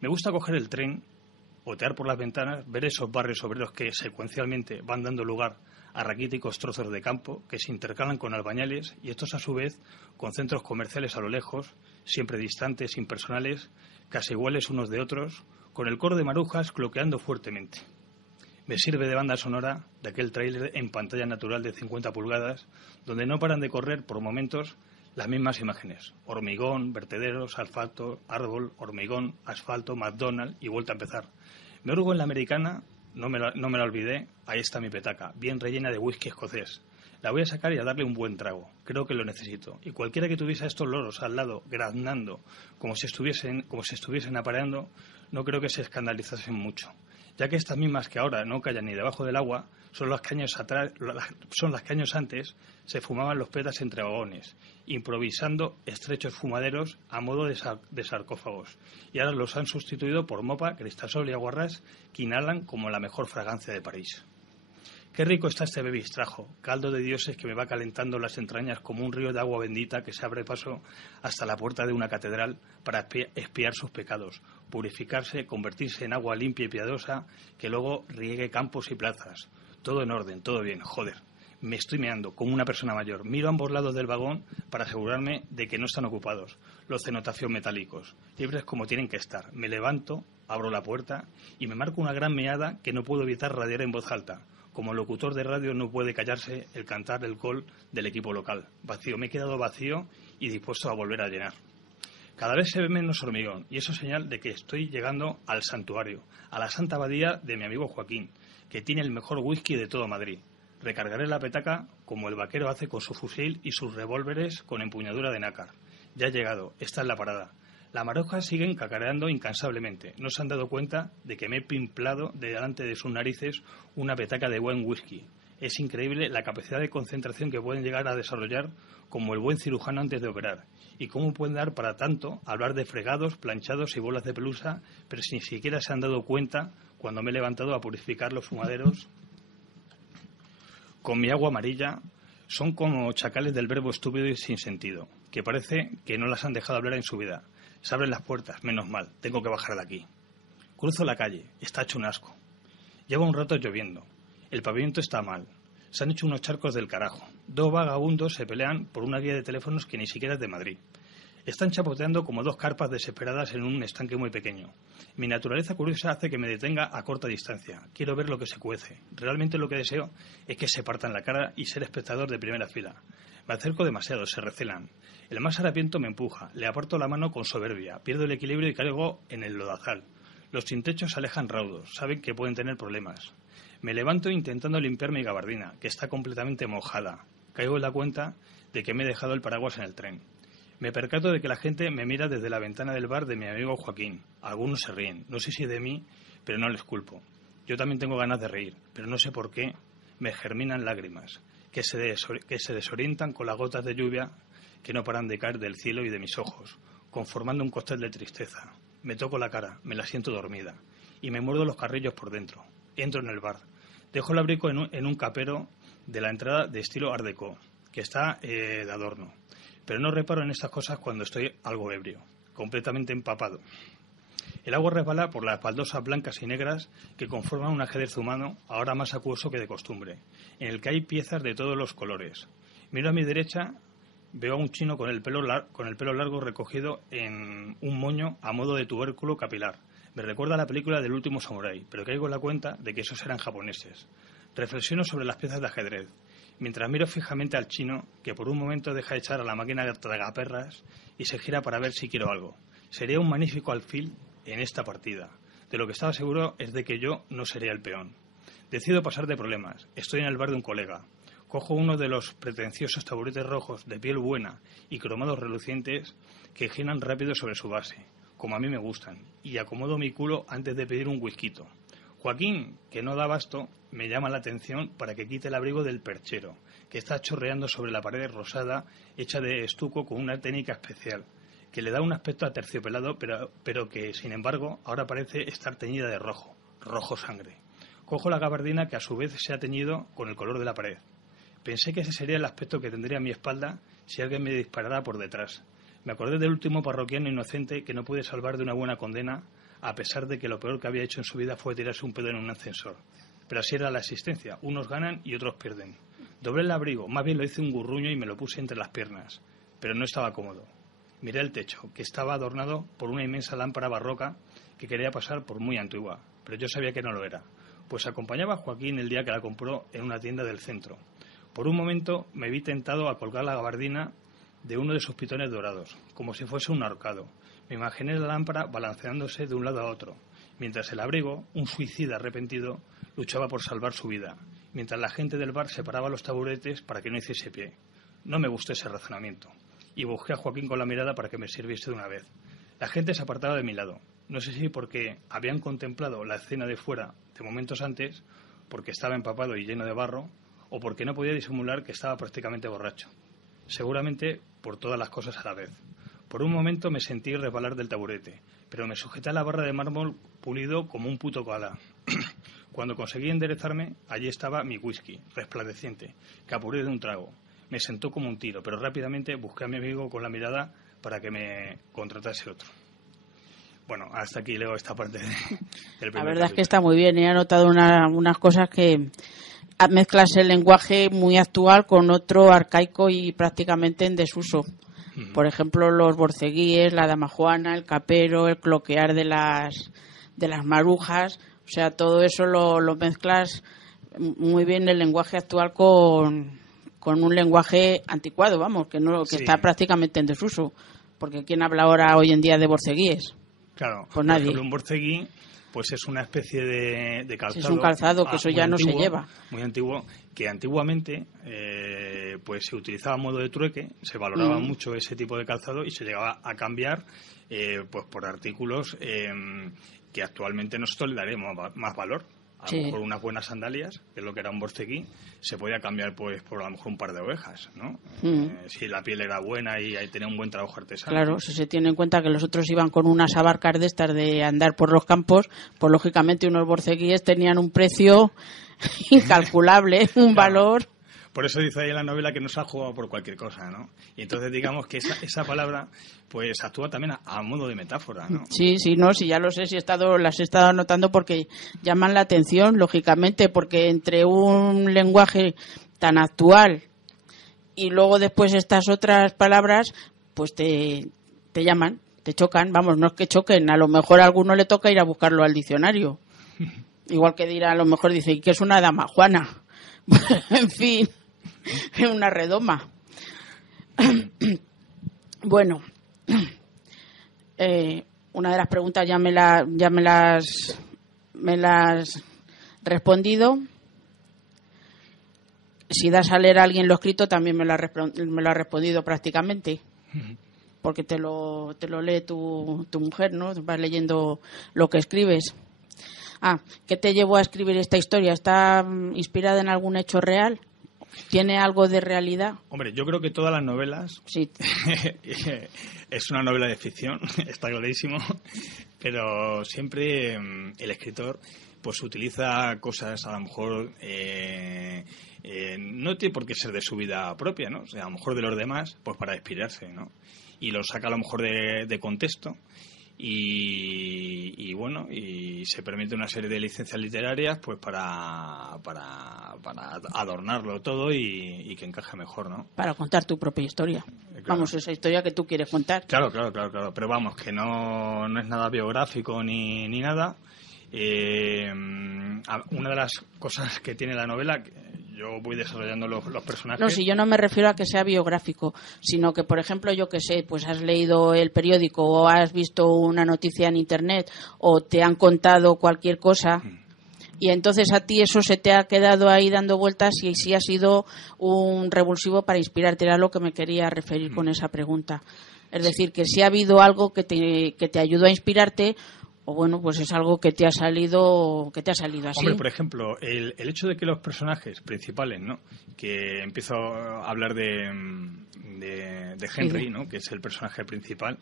Me gusta coger el tren, otear por las ventanas, ver esos barrios obreros que secuencialmente van dando lugar a raquíticos trozos de campo que se intercalan con albañales y estos a su vez con centros comerciales a lo lejos, siempre distantes, impersonales, casi iguales unos de otros, con el coro de marujas cloqueando fuertemente. Me sirve de banda sonora de aquel tráiler en pantalla natural de 50 pulgadas, donde no paran de correr por momentos las mismas imágenes. Hormigón, vertederos, asfalto, árbol, hormigón, asfalto, McDonald's y vuelta a empezar. Me hurgo en la americana, no me la olvidé, ahí está mi petaca, bien rellena de whisky escocés. La voy a sacar y a darle un buen trago. Creo que lo necesito. Y cualquiera que tuviese a estos loros al lado, graznando, como si estuviesen apareando, no creo que se escandalizasen mucho. Ya que estas mismas que ahora no callan ni debajo del agua, son las que años antes se fumaban los petas entre vagones, improvisando estrechos fumaderos a modo de sarcófagos. Y ahora los han sustituido por mopa, cristasol y aguarrás que inhalan como la mejor fragancia de París. Qué rico está este bebistrajo, caldo de dioses que me va calentando las entrañas como un río de agua bendita que se abre paso hasta la puerta de una catedral para expiar sus pecados, purificarse, convertirse en agua limpia y piadosa que luego riegue campos y plazas. Todo en orden, todo bien, joder. Me estoy meando como una persona mayor. Miro a ambos lados del vagón para asegurarme de que no están ocupados. Los cenotafios metálicos, libres como tienen que estar. Me levanto, abro la puerta y me marco una gran meada que no puedo evitar radiar en voz alta. Como locutor de radio no puede callarse el cantar el gol del equipo local. Vacío, me he quedado vacío y dispuesto a volver a llenar. Cada vez se ve menos hormigón y eso es señal de que estoy llegando al santuario, a la santa abadía de mi amigo Joaquín, que tiene el mejor whisky de todo Madrid. Recargaré la petaca como el vaquero hace con su fusil y sus revólveres con empuñadura de nácar. Ya he llegado, esta es la parada. Las marojas siguen cacareando incansablemente. No se han dado cuenta de que me he pimplado delante de sus narices una petaca de buen whisky. Es increíble la capacidad de concentración que pueden llegar a desarrollar como el buen cirujano antes de operar. Y cómo pueden dar para tanto hablar de fregados, planchados y bolas de pelusa, pero ni siquiera se han dado cuenta cuando me he levantado a purificar los fumaderos con mi agua amarilla. Son como chacales del verbo estúpido y sin sentido, que parece que no las han dejado hablar en su vida. Se abren las puertas, menos mal, tengo que bajar de aquí. Cruzo la calle, está hecho un asco. Lleva un rato lloviendo, el pavimento está mal, se han hecho unos charcos del carajo. Dos vagabundos se pelean por una guía de teléfonos que ni siquiera es de Madrid. Están chapoteando como dos carpas desesperadas en un estanque muy pequeño. Mi naturaleza curiosa hace que me detenga a corta distancia. Quiero ver lo que se cuece. Realmente lo que deseo es que se partan la cara y ser espectador de primera fila. Me acerco demasiado, se recelan. El más harapiento me empuja, le aparto la mano con soberbia, pierdo el equilibrio y caigo en el lodazal. Los sin techos se alejan raudos, saben que pueden tener problemas. Me levanto intentando limpiar mi gabardina, que está completamente mojada. Caigo en la cuenta de que me he dejado el paraguas en el tren. Me percato de que la gente me mira desde la ventana del bar de mi amigo Joaquín. Algunos se ríen, no sé si de mí, pero no les culpo. Yo también tengo ganas de reír, pero no sé por qué me germinan lágrimas, que se desorientan con las gotas de lluvia que no paran de caer del cielo y de mis ojos, conformando un cóctel de tristeza. Me toco la cara, me la siento dormida, y me muerdo los carrillos por dentro. Entro en el bar. Dejo el abrigo en un capero de la entrada de estilo Art Deco, que está de adorno. Pero no reparo en estas cosas cuando estoy algo ebrio, completamente empapado. El agua resbala por las baldosas blancas y negras que conforman un ajedrez humano, ahora más acuoso que de costumbre, en el que hay piezas de todos los colores. Miro a mi derecha, veo a un chino con el pelo largo recogido en un moño a modo de tubérculo capilar. Me recuerda a la película del último samurái, pero caigo en la cuenta de que esos eran japoneses. Reflexiono sobre las piezas de ajedrez, mientras miro fijamente al chino, que por un momento deja de echar a la máquina de tragaperras y se gira para ver si quiero algo. Sería un magnífico alfil en esta partida. De lo que estaba seguro es de que yo no sería el peón. Decido pasar de problemas. Estoy en el bar de un colega. Cojo uno de los pretenciosos taburetes rojos de piel buena y cromados relucientes que giran rápido sobre su base, como a mí me gustan, y acomodo mi culo antes de pedir un whisky. Joaquín, que no da abasto, me llama la atención para que quite el abrigo del perchero, que está chorreando sobre la pared rosada hecha de estuco con una técnica especial, que le da un aspecto aterciopelado, pero que, sin embargo, ahora parece estar teñida de rojo, rojo sangre. Cojo la gabardina que a su vez se ha teñido con el color de la pared. Pensé que ese sería el aspecto que tendría a mi espalda si alguien me disparara por detrás. Me acordé del último parroquiano inocente que no pude salvar de una buena condena, a pesar de que lo peor que había hecho en su vida fue tirarse un pedo en un ascensor. Pero así era la existencia, unos ganan y otros pierden. Doblé el abrigo, más bien lo hice un gurruño y me lo puse entre las piernas, pero no estaba cómodo. Miré el techo, que estaba adornado por una inmensa lámpara barroca que quería pasar por muy antigua, pero yo sabía que no lo era. Pues acompañaba a Joaquín el día que la compró en una tienda del centro. Por un momento me vi tentado a colgar la gabardina de uno de sus pitones dorados, como si fuese un ahorcado. Me imaginé la lámpara balanceándose de un lado a otro, mientras el abrigo, un suicida arrepentido, luchaba por salvar su vida, mientras la gente del bar separaba los taburetes para que no hiciese pie. No me gustó ese razonamiento, y busqué a Joaquín con la mirada para que me sirviese de una vez. La gente se apartaba de mi lado. No sé si porque habían contemplado la escena de fuera de momentos antes, porque estaba empapado y lleno de barro, o porque no podía disimular que estaba prácticamente borracho. Seguramente por todas las cosas a la vez. Por un momento me sentí resbalar del taburete, pero me sujeté a la barra de mármol pulido como un puto koala. Cuando conseguí enderezarme, allí estaba mi whisky, resplandeciente, que apuré de un trago. Me sentó como un tiro, pero rápidamente busqué a mi amigo con la mirada para que me contratase otro. Bueno, hasta aquí leo esta parte del primer La verdad capítulo. es que está muy bien. He notado unas cosas que mezclas el lenguaje muy actual con otro arcaico y prácticamente en desuso. Por ejemplo, los borceguíes, la damajuana, el capero, el cloquear de las marujas. O sea, todo eso lo mezclas muy bien el lenguaje actual con un lenguaje anticuado, vamos, que Sí. está prácticamente en desuso. Porque ¿quién habla ahora hoy en día de borceguíes? Claro, Pues nadie. por ejemplo, un borceguí pues es una especie de calzado. Es un calzado que eso muy ya no antiguo, se lleva. Muy antiguo, que antiguamente pues se utilizaba a modo de trueque, se valoraba mucho ese tipo de calzado y se llegaba a cambiar pues por artículos que actualmente nosotros le daremos más valor. A lo mejor unas buenas sandalias, que es lo que era un borceguí, se podía cambiar pues por a lo mejor un par de ovejas, ¿no? Si la piel era buena y ahí tenía un buen trabajo artesano. Claro, si se tiene en cuenta que los otros iban con unas abarcas de estas de andar por los campos, pues lógicamente unos borceguíes tenían un precio incalculable, un valor. Por eso dice ahí en la novela que no se ha jugado por cualquier cosa, ¿no? Y entonces digamos que esa palabra pues actúa también a modo de metáfora, ¿no? Sí, no, sí, ya lo sé, las he estado anotando porque llaman la atención, lógicamente, porque entre un lenguaje tan actual y luego después estas otras palabras, pues te llaman, te chocan, vamos, no es que choquen, a lo mejor a alguno le toca ir a buscarlo al diccionario. Igual que dirá, a lo mejor dice, ¿qué es una dama juana? En fin, una redoma. Bueno, una de las preguntas ya me las respondido. Si das a leer a alguien lo escrito, también me lo ha respondido prácticamente. Porque te lo lee tu mujer, ¿no? Vas leyendo lo que escribes. ¿Qué te llevó a escribir esta historia? ¿Está inspirada en algún hecho real? ¿Tiene algo de realidad? Hombre, yo creo que todas las novelas... Sí. Es una novela de ficción, está clarísimo, pero siempre el escritor pues utiliza cosas a lo mejor... no tiene por qué ser de su vida propia, ¿no? O sea, a lo mejor de los demás, pues para inspirarse, ¿no? Y lo saca a lo mejor de contexto. Y bueno, y se permite una serie de licencias literarias pues para adornarlo todo y que encaje mejor, ¿no? Para contar tu propia historia. Claro. Vamos, esa historia que tú quieres contar. Claro, pero vamos, que no es nada biográfico ni nada. Una de las cosas que tiene la novela, yo voy desarrollando los personajes. No, si yo no me refiero a que sea biográfico, sino que, por ejemplo, yo que sé, pues has leído el periódico o has visto una noticia en internet o te han contado cualquier cosa y entonces a ti eso se te ha quedado ahí dando vueltas y sí ha sido un revulsivo para inspirarte. Era lo que me quería referir con esa pregunta. Es decir, que si ha habido algo que te ayudó a inspirarte, o bueno, pues es algo que te ha salido así. Hombre, por ejemplo, el hecho de que los personajes principales, ¿no? Que empiezo a hablar de Henry, ¿no? Que es el personaje principal,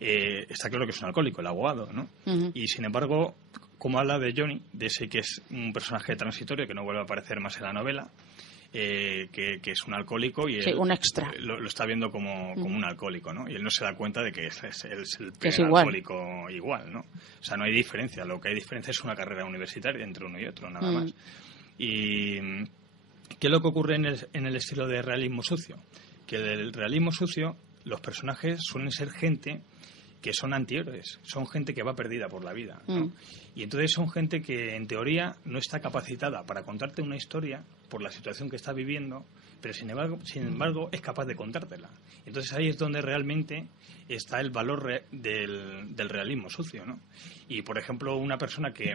está claro que es un alcohólico, el abogado, ¿no? Y sin embargo, como habla de Johnny, de ese que es un personaje transitorio que no vuelve a aparecer más en la novela, que es un alcohólico y él un extra. lo está viendo como un alcohólico, ¿no? Y él no se da cuenta de que es el es alcohólico igual, ¿no? O sea, no hay diferencia. Lo que hay diferencia es una carrera universitaria entre uno y otro, nada más. Y ¿qué es lo que ocurre en el estilo de realismo sucio? Que el realismo sucio, los personajes suelen ser gente que son antihéroes, son gente que va perdida por la vida, ¿no? Y entonces son gente que en teoría no está capacitada para contarte una historia por la situación que está viviendo, pero sin embargo es capaz de contártela. Entonces ahí es donde realmente está el valor del realismo sucio, ¿no? Y por ejemplo, una persona que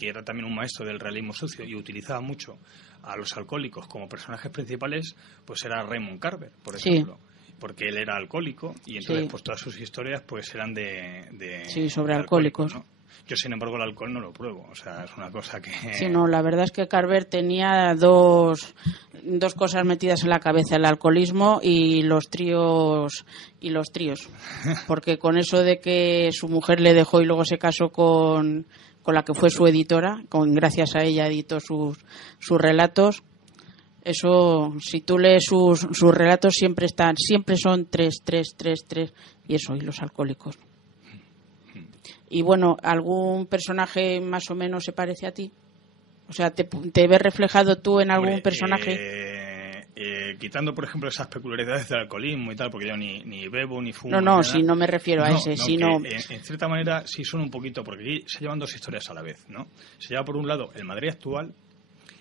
era también un maestro del realismo sucio y utilizaba mucho a los alcohólicos como personajes principales, pues era Raymond Carver, por ejemplo. Sí. Porque él era alcohólico y entonces pues todas sus historias pues eran sobre alcohólicos, ¿no? Yo, sin embargo, el alcohol no lo pruebo, o sea, es una cosa que... Sí, no, la verdad es que Carver tenía dos cosas metidas en la cabeza, el alcoholismo y los tríos, porque con eso de que su mujer le dejó y luego se casó con la que fue su editora, gracias a ella editó sus relatos. Eso, si tú lees sus relatos, siempre son tres, y eso, y los alcohólicos. Y bueno, ¿algún personaje más o menos se parece a ti? O sea, ¿te ves reflejado tú en algún personaje? Quitando, por ejemplo, esas peculiaridades del alcoholismo y tal, porque yo ni bebo ni fumo. No, si no me refiero a ese, sino... En cierta manera sí son un poquito, porque aquí se llevan dos historias a la vez, ¿no? Se lleva por un lado el Madrid actual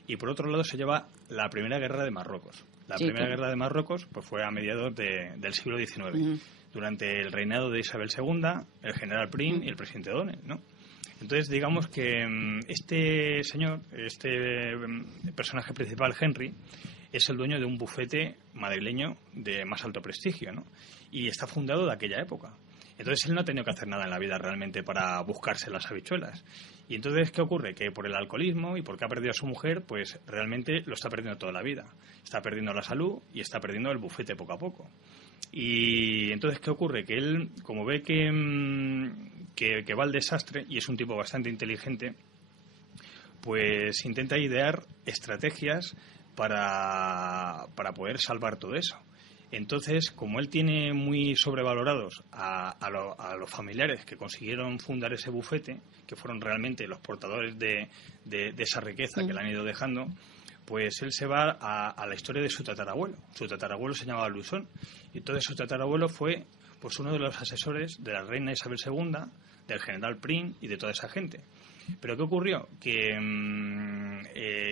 y por otro lado se lleva la Primera Guerra de Marruecos. La Primera Guerra de Marruecos pues fue a mediados del siglo XIX, durante el reinado de Isabel II, el general Prim y el presidente O'Donnell, ¿no? Entonces, digamos que este señor, este personaje principal, Henry, es el dueño de un bufete madrileño de más alto prestigio, ¿no? Y está fundado de aquella época. Entonces él no ha tenido que hacer nada en la vida realmente para buscarse las habichuelas. Y entonces, ¿qué ocurre? Que por el alcoholismo y porque ha perdido a su mujer, pues realmente lo está perdiendo toda la vida. Está perdiendo la salud y está perdiendo el bufete poco a poco. Y entonces, ¿qué ocurre? Que él, como ve que va al desastre, y es un tipo bastante inteligente, pues intenta idear estrategias para poder salvar todo eso. Entonces, como él tiene muy sobrevalorados a los familiares que consiguieron fundar ese bufete, que fueron realmente los portadores de esa riqueza que le han ido dejando, pues él se va a la historia de su tatarabuelo. Su tatarabuelo se llamaba Luisón, y entonces su tatarabuelo fue pues uno de los asesores de la reina Isabel II, del general Prim y de toda esa gente. Pero ¿qué ocurrió? Que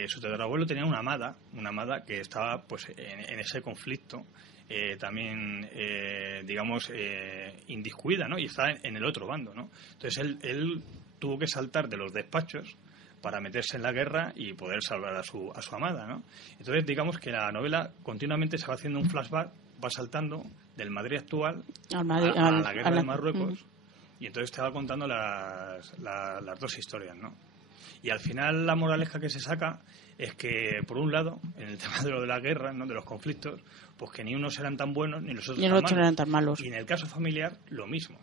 su tatarabuelo tenía una amada que estaba pues en ese conflicto también, digamos, indiscuida, ¿no? Y está en el otro bando, ¿no? Entonces él tuvo que saltar de los despachos para meterse en la guerra y poder salvar a su amada, ¿no? Entonces, digamos que la novela continuamente se va haciendo un flashback, va saltando del Madrid actual a la guerra de Marruecos, y entonces te va contando las dos historias, ¿no? Y al final la moraleja que se saca es que, por un lado, en el tema de lo de la guerra, ¿no?, de los conflictos, pues que ni unos eran tan buenos ni los otros eran tan malos. Y en el caso familiar, lo mismo.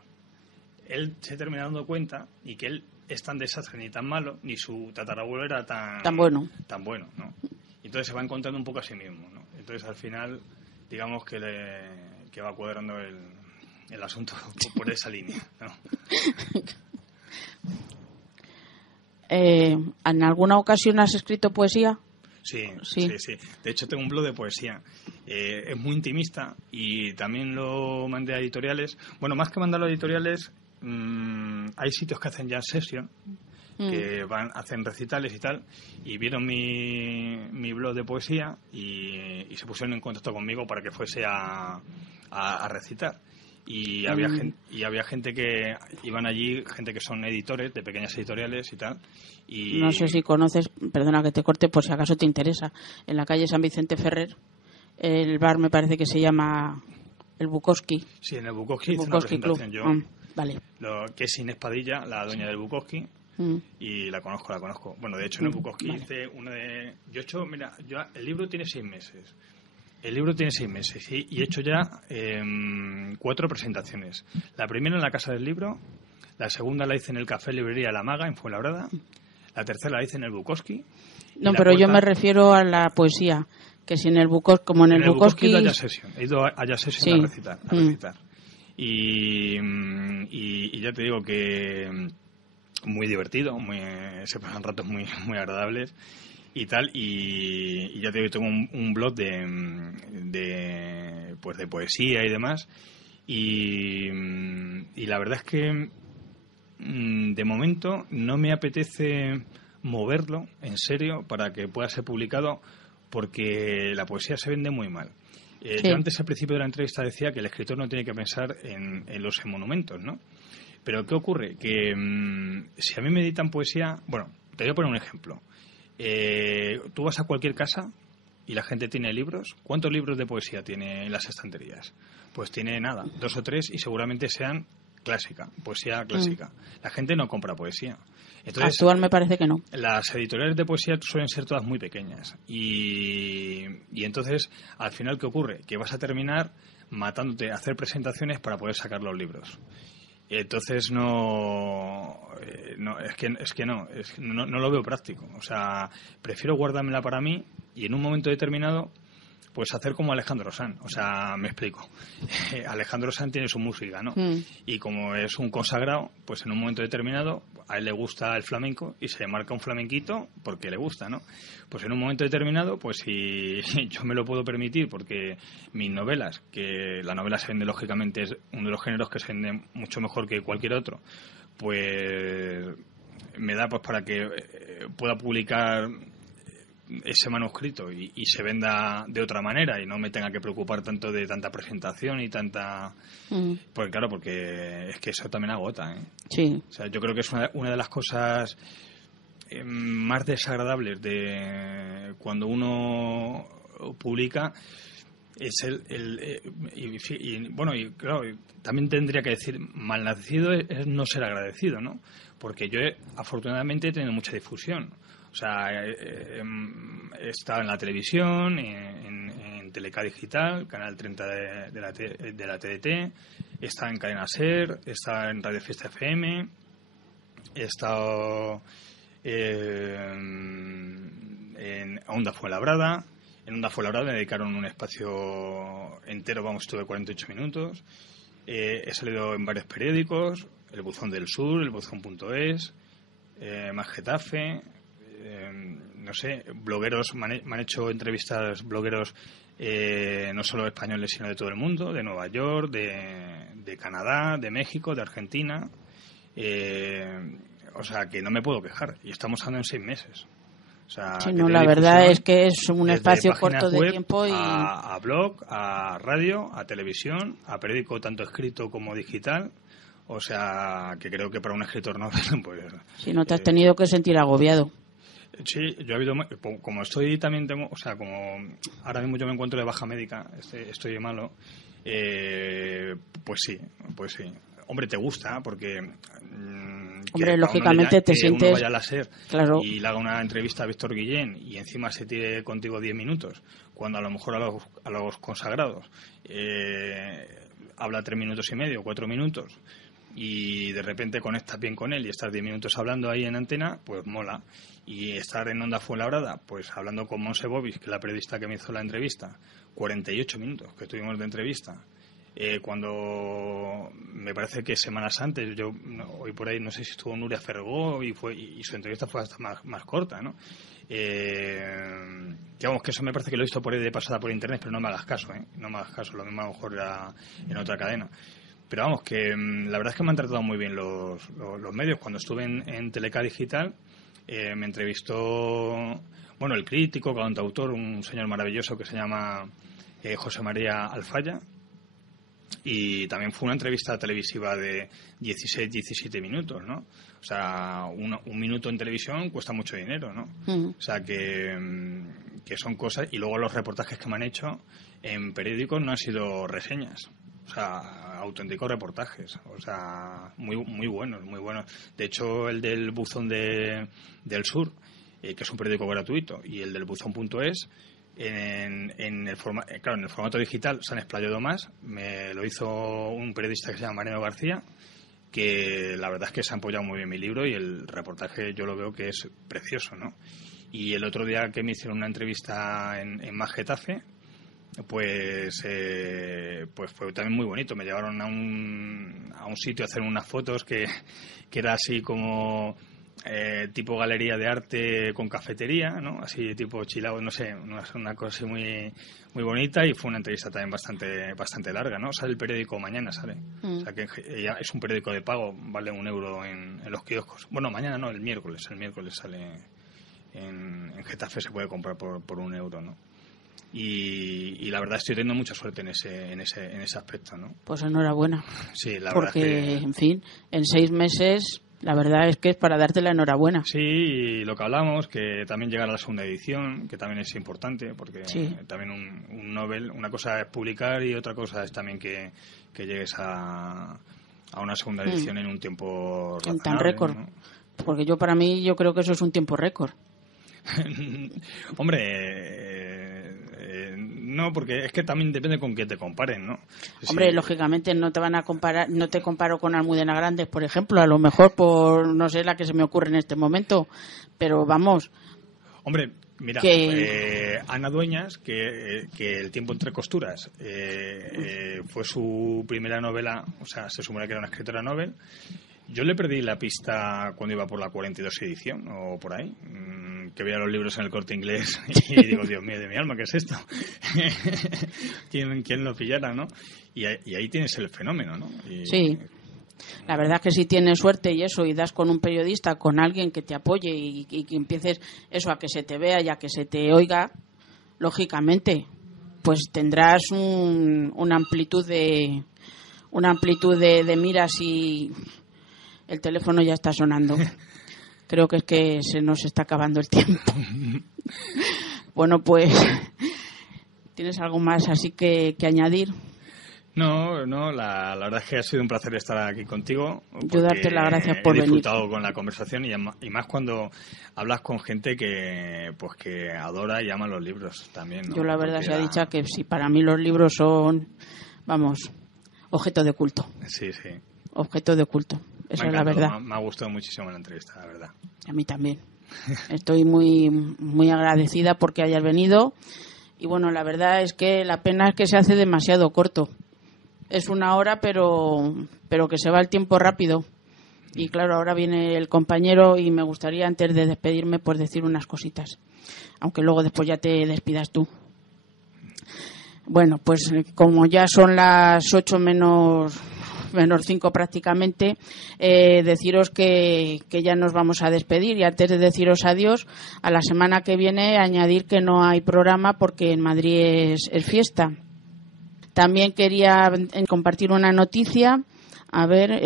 Él se termina dando cuenta y que él es tan desastre ni tan malo, ni su tatarabuelo era tan bueno, ¿no? Y entonces se va encontrando un poco a sí mismo, ¿no? Entonces al final, digamos que va cuadrando el asunto por esa línea, ¿no? ¿En alguna ocasión has escrito poesía? Sí. De hecho, tengo un blog de poesía. Es muy intimista y también lo mandé a editoriales. Bueno, más que mandarlo a editoriales, hay sitios que hacen jam session, que hacen recitales y tal, y vieron mi blog de poesía y se pusieron en contacto conmigo para que fuese a recitar. Y había gente que iban allí, gente que son editores de pequeñas editoriales y tal. Y no sé si conoces, perdona que te corte por si acaso te interesa, en la calle San Vicente Ferrer, el bar me parece que se llama el Bukowski. Sí, en el Bukowski hice una presentación yo. Vale. Que es Inés Padilla, la dueña del Bukowski, y la conozco. Bueno, de hecho en el Bukowski hice uno de... el libro tiene 6 meses. ¿Sí? Y he hecho ya 4 presentaciones. La primera en la Casa del Libro, la segunda la hice en el Café Librería La Maga, en Fuenlabrada, la tercera la hice en el Bukowski. No, pero yo me refiero a la poesía, que si en el Bukowski, como en el Bukowski... he ido a Jazz Session a recitar. Y ya te digo que muy divertido, se pasan ratos muy, muy agradables y tal, y ya te digo, tengo un blog de poesía y demás, y la verdad es que de momento no me apetece moverlo en serio para que pueda ser publicado, porque la poesía se vende muy mal. Sí. Yo antes, al principio de la entrevista, decía que el escritor no tiene que pensar en los monumentos, ¿no? Pero ¿qué ocurre? Que si a mí me editan poesía... Bueno, te voy a poner un ejemplo. Tú vas a cualquier casa y la gente tiene libros. ¿Cuántos libros de poesía tiene en las estanterías? Pues tiene nada, 2 o 3, y seguramente sean poesía clásica. La gente no compra poesía. Entonces, actual me parece que no. Las editoriales de poesía suelen ser todas muy pequeñas y entonces, al final, ¿qué ocurre? Que vas a terminar matándote a hacer presentaciones para poder sacar los libros. Entonces no lo veo práctico. O sea, prefiero guardármela para mí y en un momento determinado pues hacer como Alejandro Sanz. O sea, me explico. Alejandro Sanz tiene su música, ¿no? Y como es un consagrado, pues en un momento determinado a él le gusta el flamenco y se marca un flamenquito porque le gusta, ¿no? Pues en un momento determinado, pues si yo me lo puedo permitir, porque mis novelas, que la novela se vende lógicamente, es uno de los géneros que se vende mucho mejor que cualquier otro, pues me da pues para que pueda publicar ese manuscrito y se venda de otra manera y no me tenga que preocupar tanto de tanta presentación y tanta... Porque claro, porque es que eso también agota, ¿eh? Sí. O sea, yo creo que es una de las cosas más desagradables de cuando uno publica, es bueno, y claro, también tendría que decir, malnacido es no ser agradecido, ¿no? Porque yo afortunadamente he tenido mucha difusión. O sea, he estado en la televisión, en Teleca Digital, Canal 30 de la TDT, he estado en Cadena SER, he estado en Radio Fiesta FM, he estado en Onda Fuenlabrada. En Onda Fuenlabrada me dedicaron un espacio entero, estuve 48 minutos. He salido en varios periódicos, El Buzón del Sur, El Buzón.es, Más Getafe... no sé, blogueros, me han hecho entrevistas blogueros no solo españoles sino de todo el mundo, de Nueva York, de Canadá, de México, de Argentina, o sea que no me puedo quejar, y estamos hablando en 6 meses. O sea, sí, no, la verdad es que es un espacio corto de tiempo y a blog, a radio, a televisión, a periódico tanto escrito como digital. O sea, que creo que para un escritor no, pues... Si no te has tenido que sentir agobiado. Sí, yo he habido, como estoy también tengo, o sea, como ahora mismo yo me encuentro de baja médica, estoy malo, pues sí. Hombre, te gusta, porque hombre, lógicamente te sientes, uno vaya a la SER, claro, y le haga una entrevista a Víctor Guillén y encima se tire contigo 10 minutos, cuando a lo mejor a los consagrados habla 3 minutos y medio, 4 minutos, y de repente conectas bien con él y estás 10 minutos hablando ahí en antena, pues mola. Y estar en Onda Fuenlabrada, pues hablando con Monse Bobis, que es la periodista que me hizo la entrevista, 48 minutos que estuvimos de entrevista. Cuando me parece que semanas antes, yo hoy por ahí no sé si estuvo Nuria Fergó y su entrevista fue hasta más corta, ¿no? Digamos que eso me parece que lo he visto por ahí de pasada por internet, pero no me hagas caso, no me hagas caso, lo mismo a lo mejor era en otra cadena. Pero vamos, que la verdad es que me han tratado muy bien los medios. Cuando estuve en Teleca Digital, me entrevistó, bueno, el crítico, cantautor, un señor maravilloso que se llama José María Alfaya, y también fue una entrevista televisiva de 16-17 minutos, ¿no? O sea, un minuto en televisión cuesta mucho dinero, ¿no? O sea, que son cosas, y luego los reportajes que me han hecho en periódicos no han sido reseñas. O sea, auténticos reportajes, o sea, muy buenos, muy buenos. De hecho, el del Buzón del Sur, que es un periódico gratuito, y el del Buzón.es, en el formato digital se han explayado más. Me lo hizo un periodista que se llama Mariano García, que la verdad es que se ha apoyado muy bien mi libro, y el reportaje yo lo veo que es precioso, ¿no? Y el otro día que me hicieron una entrevista en Más Getafe, pues fue también muy bonito. Me llevaron a un sitio a hacer unas fotos que era así como tipo galería de arte con cafetería, ¿no? Así tipo chilao, no sé, una cosa así muy muy bonita, y fue una entrevista también bastante larga, ¿no? Sale el periódico mañana, sale. O sea que ya es un periódico de pago, vale €1 en los kioscos. Bueno, mañana no, el miércoles sale en Getafe, se puede comprar por €1, ¿no? Y la verdad estoy teniendo mucha suerte en ese aspecto, ¿no? Pues enhorabuena. Sí, la porque, verdad es que... en fin, en 6 meses, la verdad es que es para darte la enhorabuena. Sí, y lo que hablamos, que también llegar a la segunda edición, que también es importante, porque también un Nobel, una cosa es publicar y otra cosa es también que llegues a una segunda edición en un tiempo razonable, tan récord, ¿no? Porque yo creo que eso es un tiempo récord. Hombre, no, porque es que también depende con qué te comparen, ¿no? Hombre, lógicamente no te van a comparar, no te comparo con Almudena Grandes, por ejemplo, a lo mejor por, no sé, la que se me ocurre en este momento, pero vamos. Hombre, mira, Ana Dueñas, que El tiempo entre costuras fue su primera novela, o sea, se supone que era una escritora Nobel. Yo le perdí la pista cuando iba por la 42 edición o por ahí, que veía los libros en el Corte Inglés y digo, Dios mío, de mi alma, ¿qué es esto? ¿Quién lo pillara, no? Y ahí tienes el fenómeno, ¿no? Sí, la verdad es que si tienes suerte y eso, y das con un periodista, con alguien que te apoye y que empieces eso, a que se te vea y a que se te oiga, lógicamente, pues tendrás una amplitud de miras y... El teléfono ya está sonando. Creo que es que se nos está acabando el tiempo. Bueno, pues, ¿tienes algo más así que añadir? No, la verdad es que ha sido un placer estar aquí contigo. Yo darte las gracias por venir. He disfrutado con la conversación y más cuando hablas con gente que adora y ama los libros también, ¿no? Yo la verdad se ha dicho que sí, para mí los libros son, vamos, objeto de culto. Sí, sí. Objeto de culto. Esa es la verdad. Me ha gustado muchísimo la entrevista, la verdad. A mí también. Estoy muy, muy agradecida porque hayas venido. Y bueno, la verdad es que la pena es que se hace demasiado corto. Es 1 hora, pero que se va el tiempo rápido. Y claro, ahora viene el compañero y me gustaría, antes de despedirme, pues decir unas cositas. Aunque luego después ya te despidas tú. Bueno, pues como ya son las 8 menos 5 prácticamente, deciros que ya nos vamos a despedir, y antes de deciros adiós, a la semana que viene añadir que no hay programa porque en Madrid es fiesta. También quería compartir una noticia, a ver,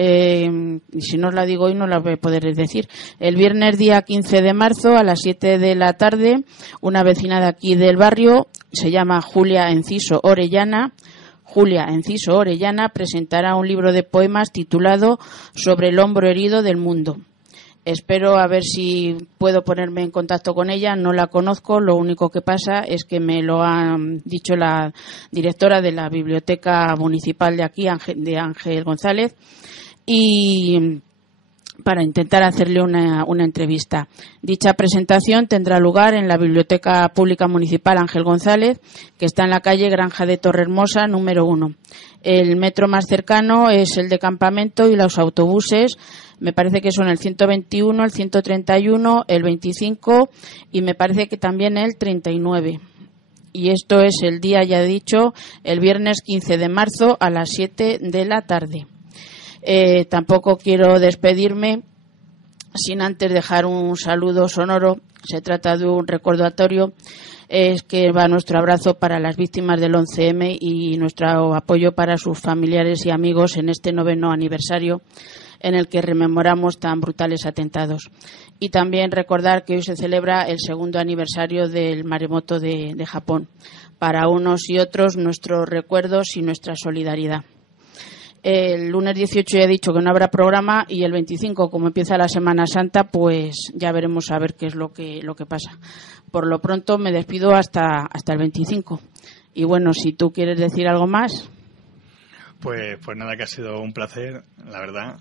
si no os la digo hoy no la voy a poder decir. El viernes día 15 de marzo a las 7 de la tarde, una vecina de aquí del barrio, se llama Julia Enciso Orellana, presentará un libro de poemas titulado Sobre el hombro herido del mundo. Espero a ver si puedo ponerme en contacto con ella. No la conozco, lo único que pasa es que me lo ha dicho la directora de la Biblioteca Municipal de aquí, de Ángel González, y para intentar hacerle una entrevista. Dicha presentación tendrá lugar en la Biblioteca Pública Municipal Ángel González, que está en la calle Granja de Torrehermosa, número 1. El metro más cercano es el de Campamento y los autobuses, me parece que son el 121, el 131, el 25 y me parece que también el 39. Y esto es el día, ya he dicho, el viernes 15 de marzo a las 7 de la tarde. Tampoco quiero despedirme sin antes dejar un saludo sonoro. Se trata de un recordatorio. Es que va nuestro abrazo para las víctimas del 11M y nuestro apoyo para sus familiares y amigos en este 9º aniversario en el que rememoramos tan brutales atentados. Y también recordar que hoy se celebra el 2º aniversario del maremoto de Japón. Para unos y otros, nuestros recuerdos y nuestra solidaridad. El lunes 18 ya he dicho que no habrá programa, y el 25, como empieza la Semana Santa, pues ya veremos a ver qué es lo que pasa. Por lo pronto me despido hasta el 25. Y bueno, si tú quieres decir algo más. Pues nada, que ha sido un placer, la verdad.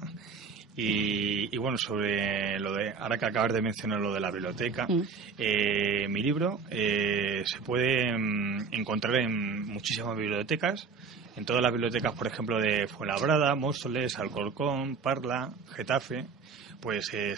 Y bueno, sobre lo de, ahora que acabas de mencionar lo de la biblioteca, mi libro se puede encontrar en muchísimas bibliotecas, en todas las bibliotecas, por ejemplo, de Fuenlabrada, Móstoles, Alcorcón, Parla, Getafe. pues se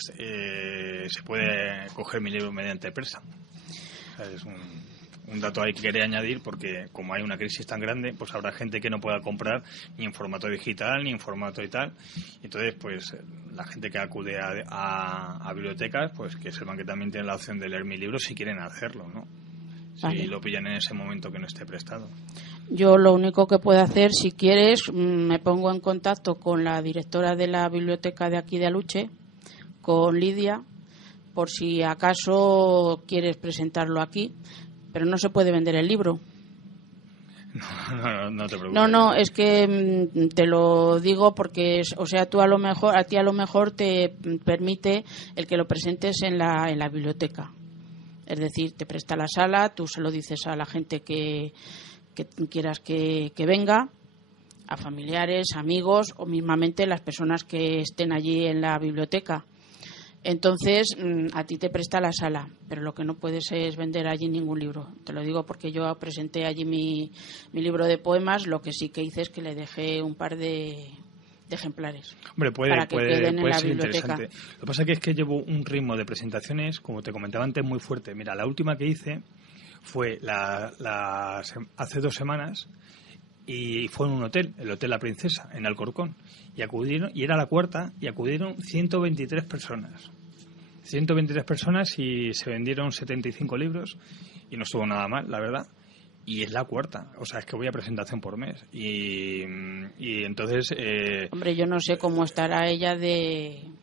puede coger mi libro mediante préstamo. O sea, es un dato ahí que quería añadir, porque como hay una crisis tan grande, pues habrá gente que no pueda comprar ni en formato digital ni en formato y tal. Entonces, pues la gente que acude a bibliotecas, pues que sepan que también tienen la opción de leer mi libro si quieren hacerlo, ¿no? Vale. Si lo pillan en ese momento que no esté prestado. Yo lo único que puedo hacer, si quieres, me pongo en contacto con la directora de la biblioteca de aquí de Aluche, con Lidia, por si acaso quieres presentarlo aquí, pero no se puede vender el libro. No te preocupes. No, es que te lo digo porque, o sea, a ti a lo mejor te permite el que lo presentes en la biblioteca. Es decir, te presta la sala, tú se lo dices a la gente que quieras que venga, a familiares, amigos o mismamente las personas que estén allí en la biblioteca. Entonces, a ti te presta la sala, pero lo que no puedes es vender allí ningún libro. Te lo digo porque yo presenté allí mi libro de poemas, lo que sí que hice es que le dejé un par de ejemplares. Hombre, para que queden en la ser biblioteca. Interesante. Lo que pasa es que llevo un ritmo de presentaciones, como te comentaba antes, muy fuerte. Mira, la última que hice fue hace 2 semanas y fue en un hotel, el Hotel La Princesa, en Alcorcón. Y era la cuarta, y acudieron 123 personas. 123 personas y se vendieron 75 libros y no estuvo nada mal, la verdad. Y es la cuarta, o sea, es que voy a presentación por mes. Y entonces... Hombre, yo no sé cómo estará ella de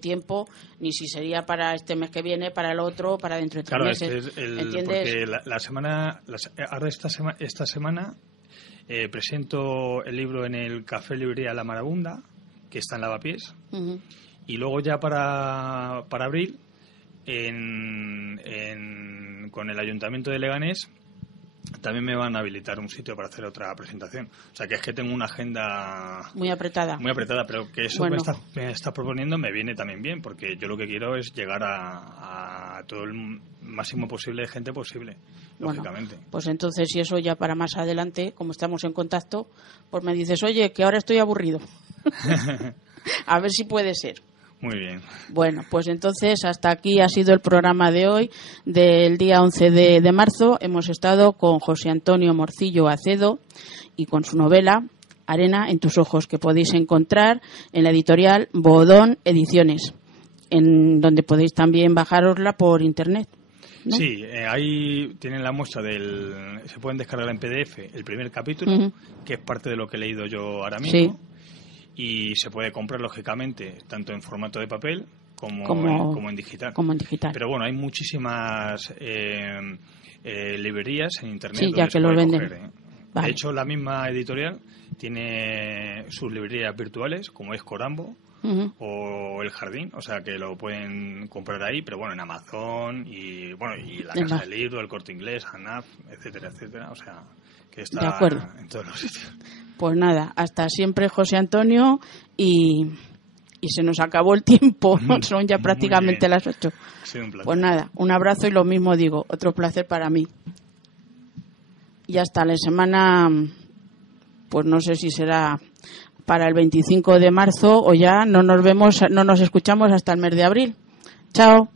tiempo, ni si sería para este mes que viene, para el otro, para dentro de 3 meses. Porque ahora esta semana presento el libro en el Café Librería La Marabunda, que está en Lavapiés. Uh-huh. Y luego ya para abril, con el Ayuntamiento de Leganés, también me van a habilitar un sitio para hacer otra presentación. O sea, que es que tengo una agenda muy apretada, pero que eso me está proponiendo me viene también bien, porque yo lo que quiero es llegar a todo el máximo posible de gente posible, lógicamente. Bueno, pues entonces, si eso ya para más adelante, como estamos en contacto, pues me dices, oye, que ahora estoy aburrido. A ver si puede ser. Muy bien. Bueno, pues entonces hasta aquí ha sido el programa de hoy, del día 11 de marzo. Hemos estado con José Antonio Morcillo Acedo y con su novela Arena en tus ojos, que podéis encontrar en la editorial Bodón Ediciones, en donde podéis también bajárosla por internet, ¿no? Sí, ahí tienen la muestra se pueden descargar en PDF el primer capítulo, uh-huh, que es parte de lo que he leído yo ahora mismo. Sí. Y se puede comprar, lógicamente, tanto en formato de papel como en digital. Pero bueno, hay muchísimas librerías en internet, sí, ya que lo venden. Coger, Vale. De hecho, la misma editorial tiene sus librerías virtuales, como es Corambo, uh-huh, o El Jardín, o sea que lo pueden comprar ahí, pero bueno, en Amazon y la Casa del Libro, el Corte Inglés, ANAF, etcétera, etcétera, o sea que está en todos los sitios. Pues nada, hasta siempre, José Antonio, y se nos acabó el tiempo, son ya prácticamente las 8. Ha sido un placer. Pues nada, un abrazo y lo mismo digo, otro placer para mí. Y hasta la semana, pues no sé si será para el 25 de marzo o ya no nos escuchamos hasta el mes de abril. Chao.